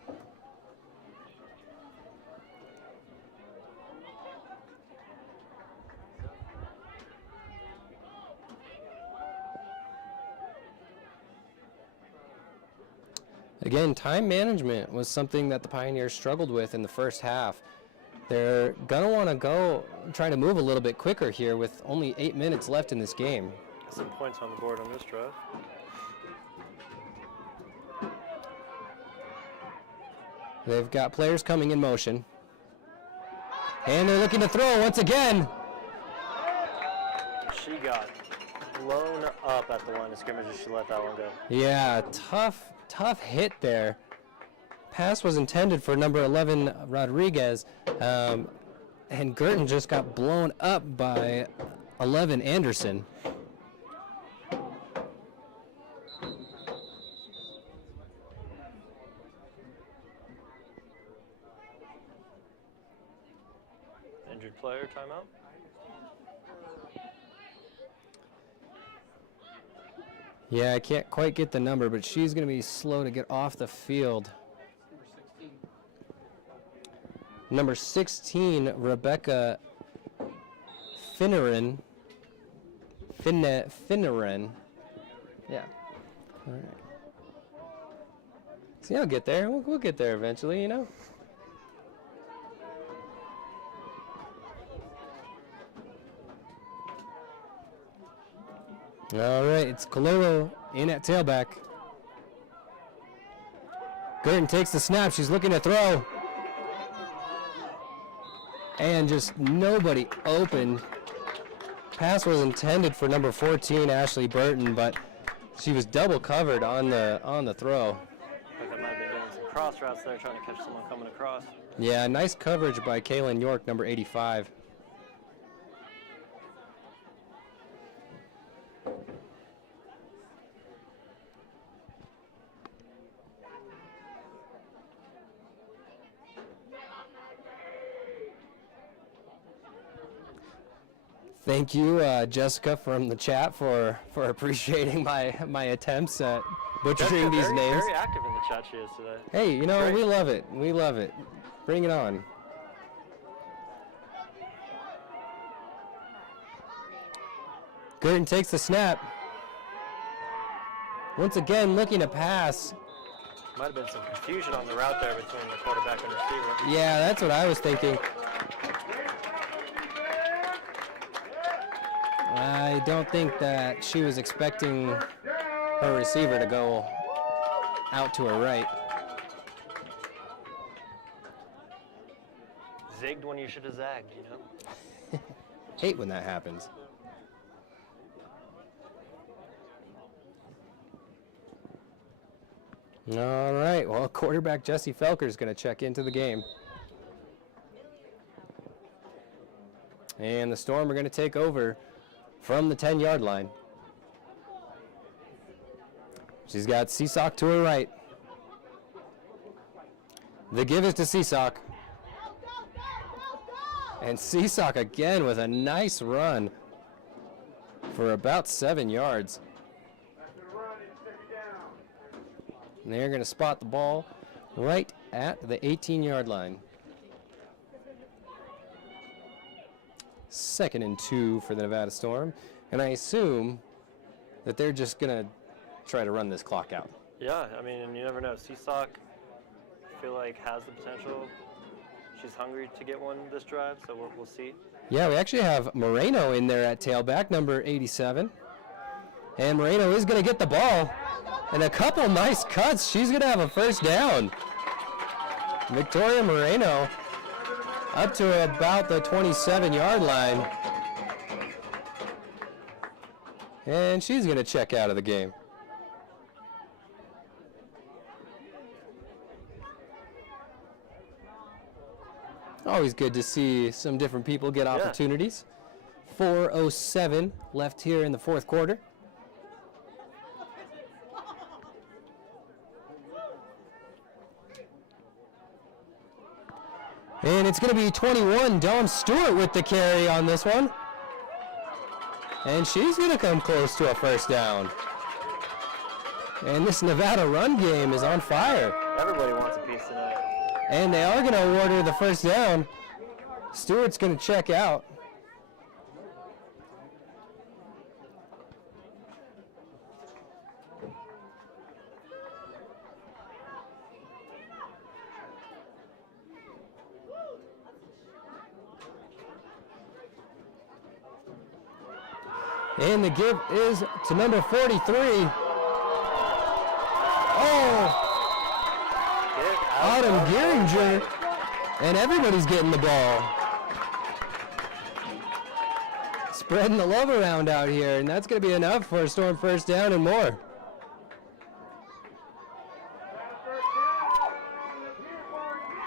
Again, time management was something that the Pioneers struggled with in the first half. They're going to want to go try to move a little bit quicker here with only 8 minutes left in this game. Some points on the board on this drive. They've got players coming in motion. And they're looking to throw once again. She got blown up at the line of scrimmage as she let that one go. Yeah, tough hit there. Pass was intended for number 11, Rodriguez, and Girton just got blown up by 11, Anderson. Injured player, timeout. Yeah, I can't quite get the number, but she's going to be slow to get off the field. Number 16, Rebecca Finneran. Finneran. Yeah. All right. See, I'll get there. We'll get there eventually, you know. All right, it's Calero in at tailback. Girton takes the snap. She's looking to throw. And just nobody open. Pass was intended for number 14, Ashley Burton, but she was double covered on the throw. I think I might have been doing some cross routes there, trying to catch someone coming across. Yeah, nice coverage by Kaylin York, number 85. Thank you, Jessica from the chat, for appreciating my attempts at butchering these names. Very active in the chat she is today. Hey, you know, Great. we love it. We love it. Bring it on. Girton takes the snap. Once again, looking to pass. Might have been some confusion on the route there between the quarterback and receiver. Yeah, that's what I was thinking. I don't think that she was expecting her receiver to go out to her right. Zigged when you should have zagged, you know? Hate when that happens. All right, well, quarterback Jesse Felker is going to check into the game. And the Storm are going to take over from the 10-yard line. She's got Seasock to her right. The give is to Seasock. And Seasock again with a nice run for about 7 yards. And they're going to spot the ball right at the 18-yard line. 2nd and 2 for the Nevada Storm. And I assume that they're just going to try to run this clock out. Yeah, I mean, you never know. Seasock, I feel like, has the potential. She's hungry to get one this drive, so we'll see. Yeah, we actually have Moreno in there at tailback, number 87. And Moreno is going to get the ball. And a couple nice cuts. She's going to have a first down. Victoria Moreno up to about the 27-yard line. And she's going to check out of the game. Always good to see some different people get opportunities. 4:07 left here in the 4th quarter. And it's going to be 21, Dawn Stewart with the carry on this one. And she's going to come close to a first down. And this Nevada run game is on fire. Everybody wants a piece tonight. And they are going to award her the first down. Stewart's going to check out. And the give is to number 43. Oh! Autumn Geringer, and everybody's getting the ball. Spreading the love around out here, and that's going to be enough for a Storm first down and more.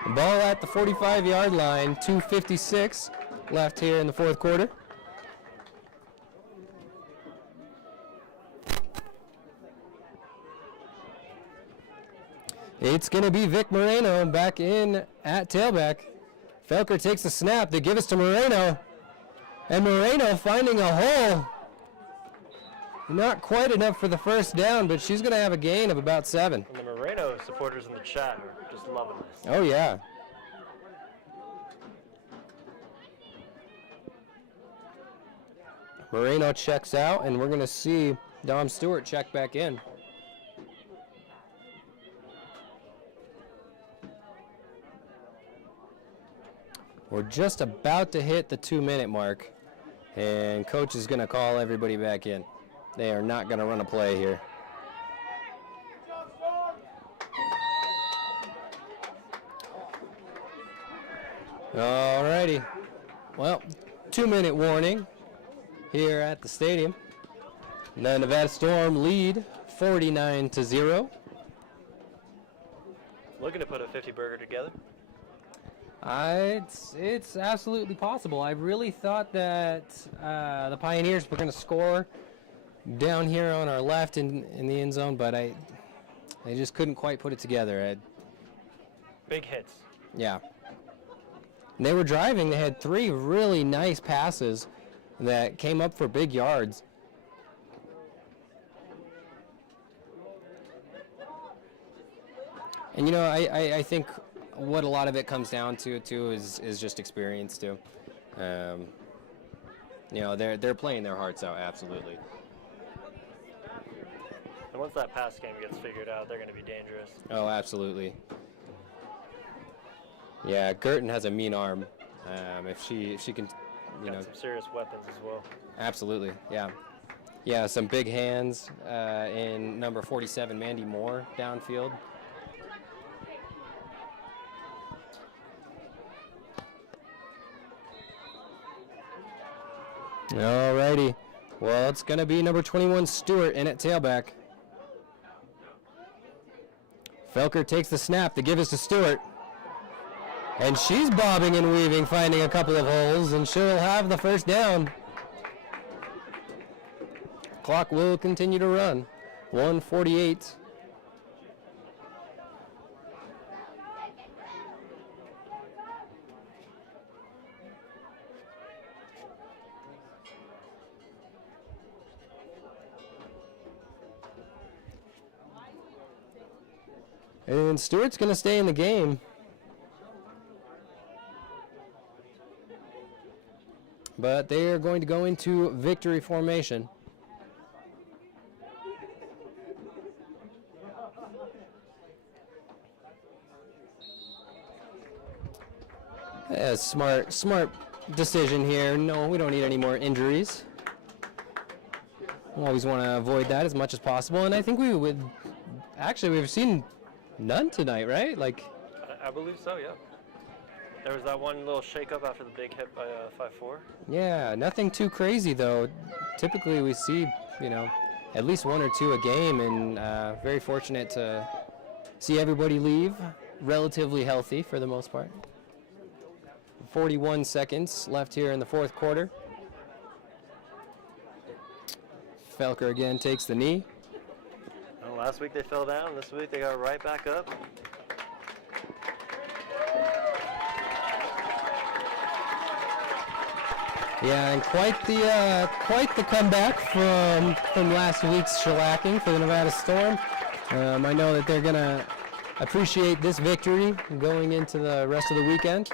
The ball at the 45-yard line, 2:56 left here in the 4th quarter. It's going to be Vic Moreno back in at tailback. Felker takes the snap. They give us to Moreno. And Moreno finding a hole. Not quite enough for the first down, but she's going to have a gain of about 7. And the Moreno supporters in the chat are just loving this. Oh, yeah. Moreno checks out, and we're going to see Dom Stewart check back in. We're just about to hit the 2-minute mark, and coach is going to call everybody back in. They are not going to run a play here. All righty. Well, 2-minute warning here at the stadium. The Nevada Storm lead 49-0. Looking to put a 50 burger together. It's absolutely possible. I really thought that the Pioneers were going to score down here on our left in the end zone, but I just couldn't quite put it together. Big hits. Yeah. And they were driving. They had 3 really nice passes that came up for big yards. And, you know, I think what a lot of it comes down to too is just experience too. You know, they're playing their hearts out, absolutely. And once that pass game gets figured out, they're going to be dangerous. Oh, absolutely. Yeah, Girton has a mean arm. If she can, you know, some serious weapons as well. Absolutely, yeah. Yeah, some big hands in number 47, Mandy Moore, downfield. Alrighty. Well, it's going to be number 21, Stewart, in at tailback. Felker takes the snap. The give is to Stewart. And she's bobbing and weaving, finding a couple of holes, and she'll have the first down. Clock will continue to run. 1:48. And Stewart's going to stay in the game. But they are going to go into victory formation. Yeah, smart decision here. No, we don't need any more injuries. We always want to avoid that as much as possible. And I think we would, actually, we've seen none tonight, right? Like, I believe so, yeah. There was that one little shake-up after the big hit by 5-4. Yeah, nothing too crazy, though. Typically, we see, at least one or two a game, and very fortunate to see everybody leave relatively healthy for the most part. 41 seconds left here in the fourth quarter. Felker again takes the knee. Well, last week they fell down. This week they got right back up. Yeah, and quite the comeback from last week's shellacking for the Nevada Storm. I know that they're gonna appreciate this victory going into the rest of the weekend.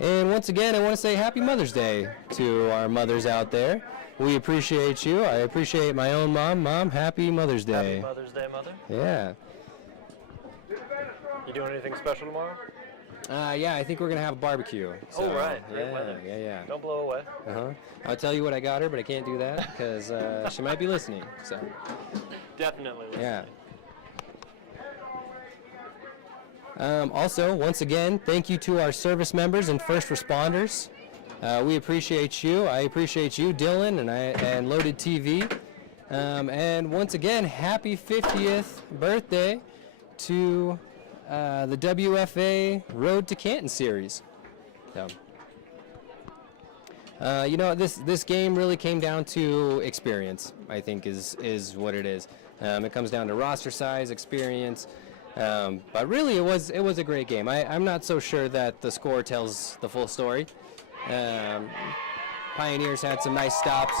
And once again, I want to say Happy Mother's Day to our mothers out there. We appreciate you. I appreciate my own mom. Mom, Happy Mother's Day. Happy Mother's Day, Mother. Yeah. You doing anything special tomorrow? Yeah, I think we're going to have a barbecue. So, right. Great weather. Yeah. Don't blow away. I'll tell you what I got her, but I can't do that because she might be listening. So. Definitely listening. Yeah. Also, once again, thank you to our service members and first responders. We appreciate you. I appreciate you, Dylan, and Loaded TV. And once again, happy 50th birthday to the WFA Road to Canton series. So, this game really came down to experience, I think, is what it is. It comes down to roster size, experience. But really, it was a great game. I'm not so sure that the score tells the full story. Pioneers had some nice stops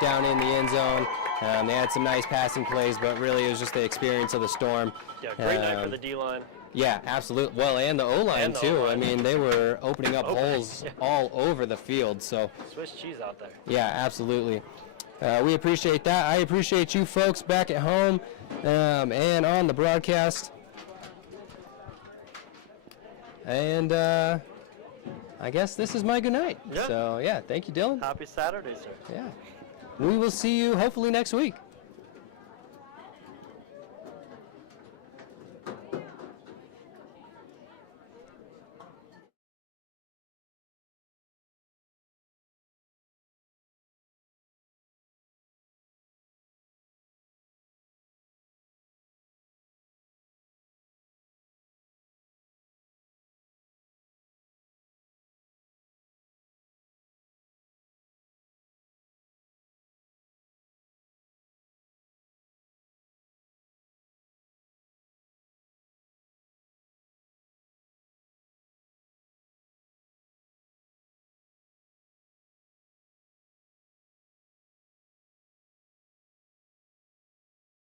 down in the end zone. They had some nice passing plays, but really it was just the experience of the Storm. Yeah, great night for the D-line. Yeah, absolutely. Well, and the O-line, too. O-line. I mean, they were opening up holes all over the field. So Swiss cheese out there. yeah, absolutely. We appreciate that. I appreciate you folks back at home and on the broadcast. And I guess this is my good night. Yeah. So, yeah, thank you, Dylan. Happy Saturday, sir. Yeah. We will see you hopefully next week.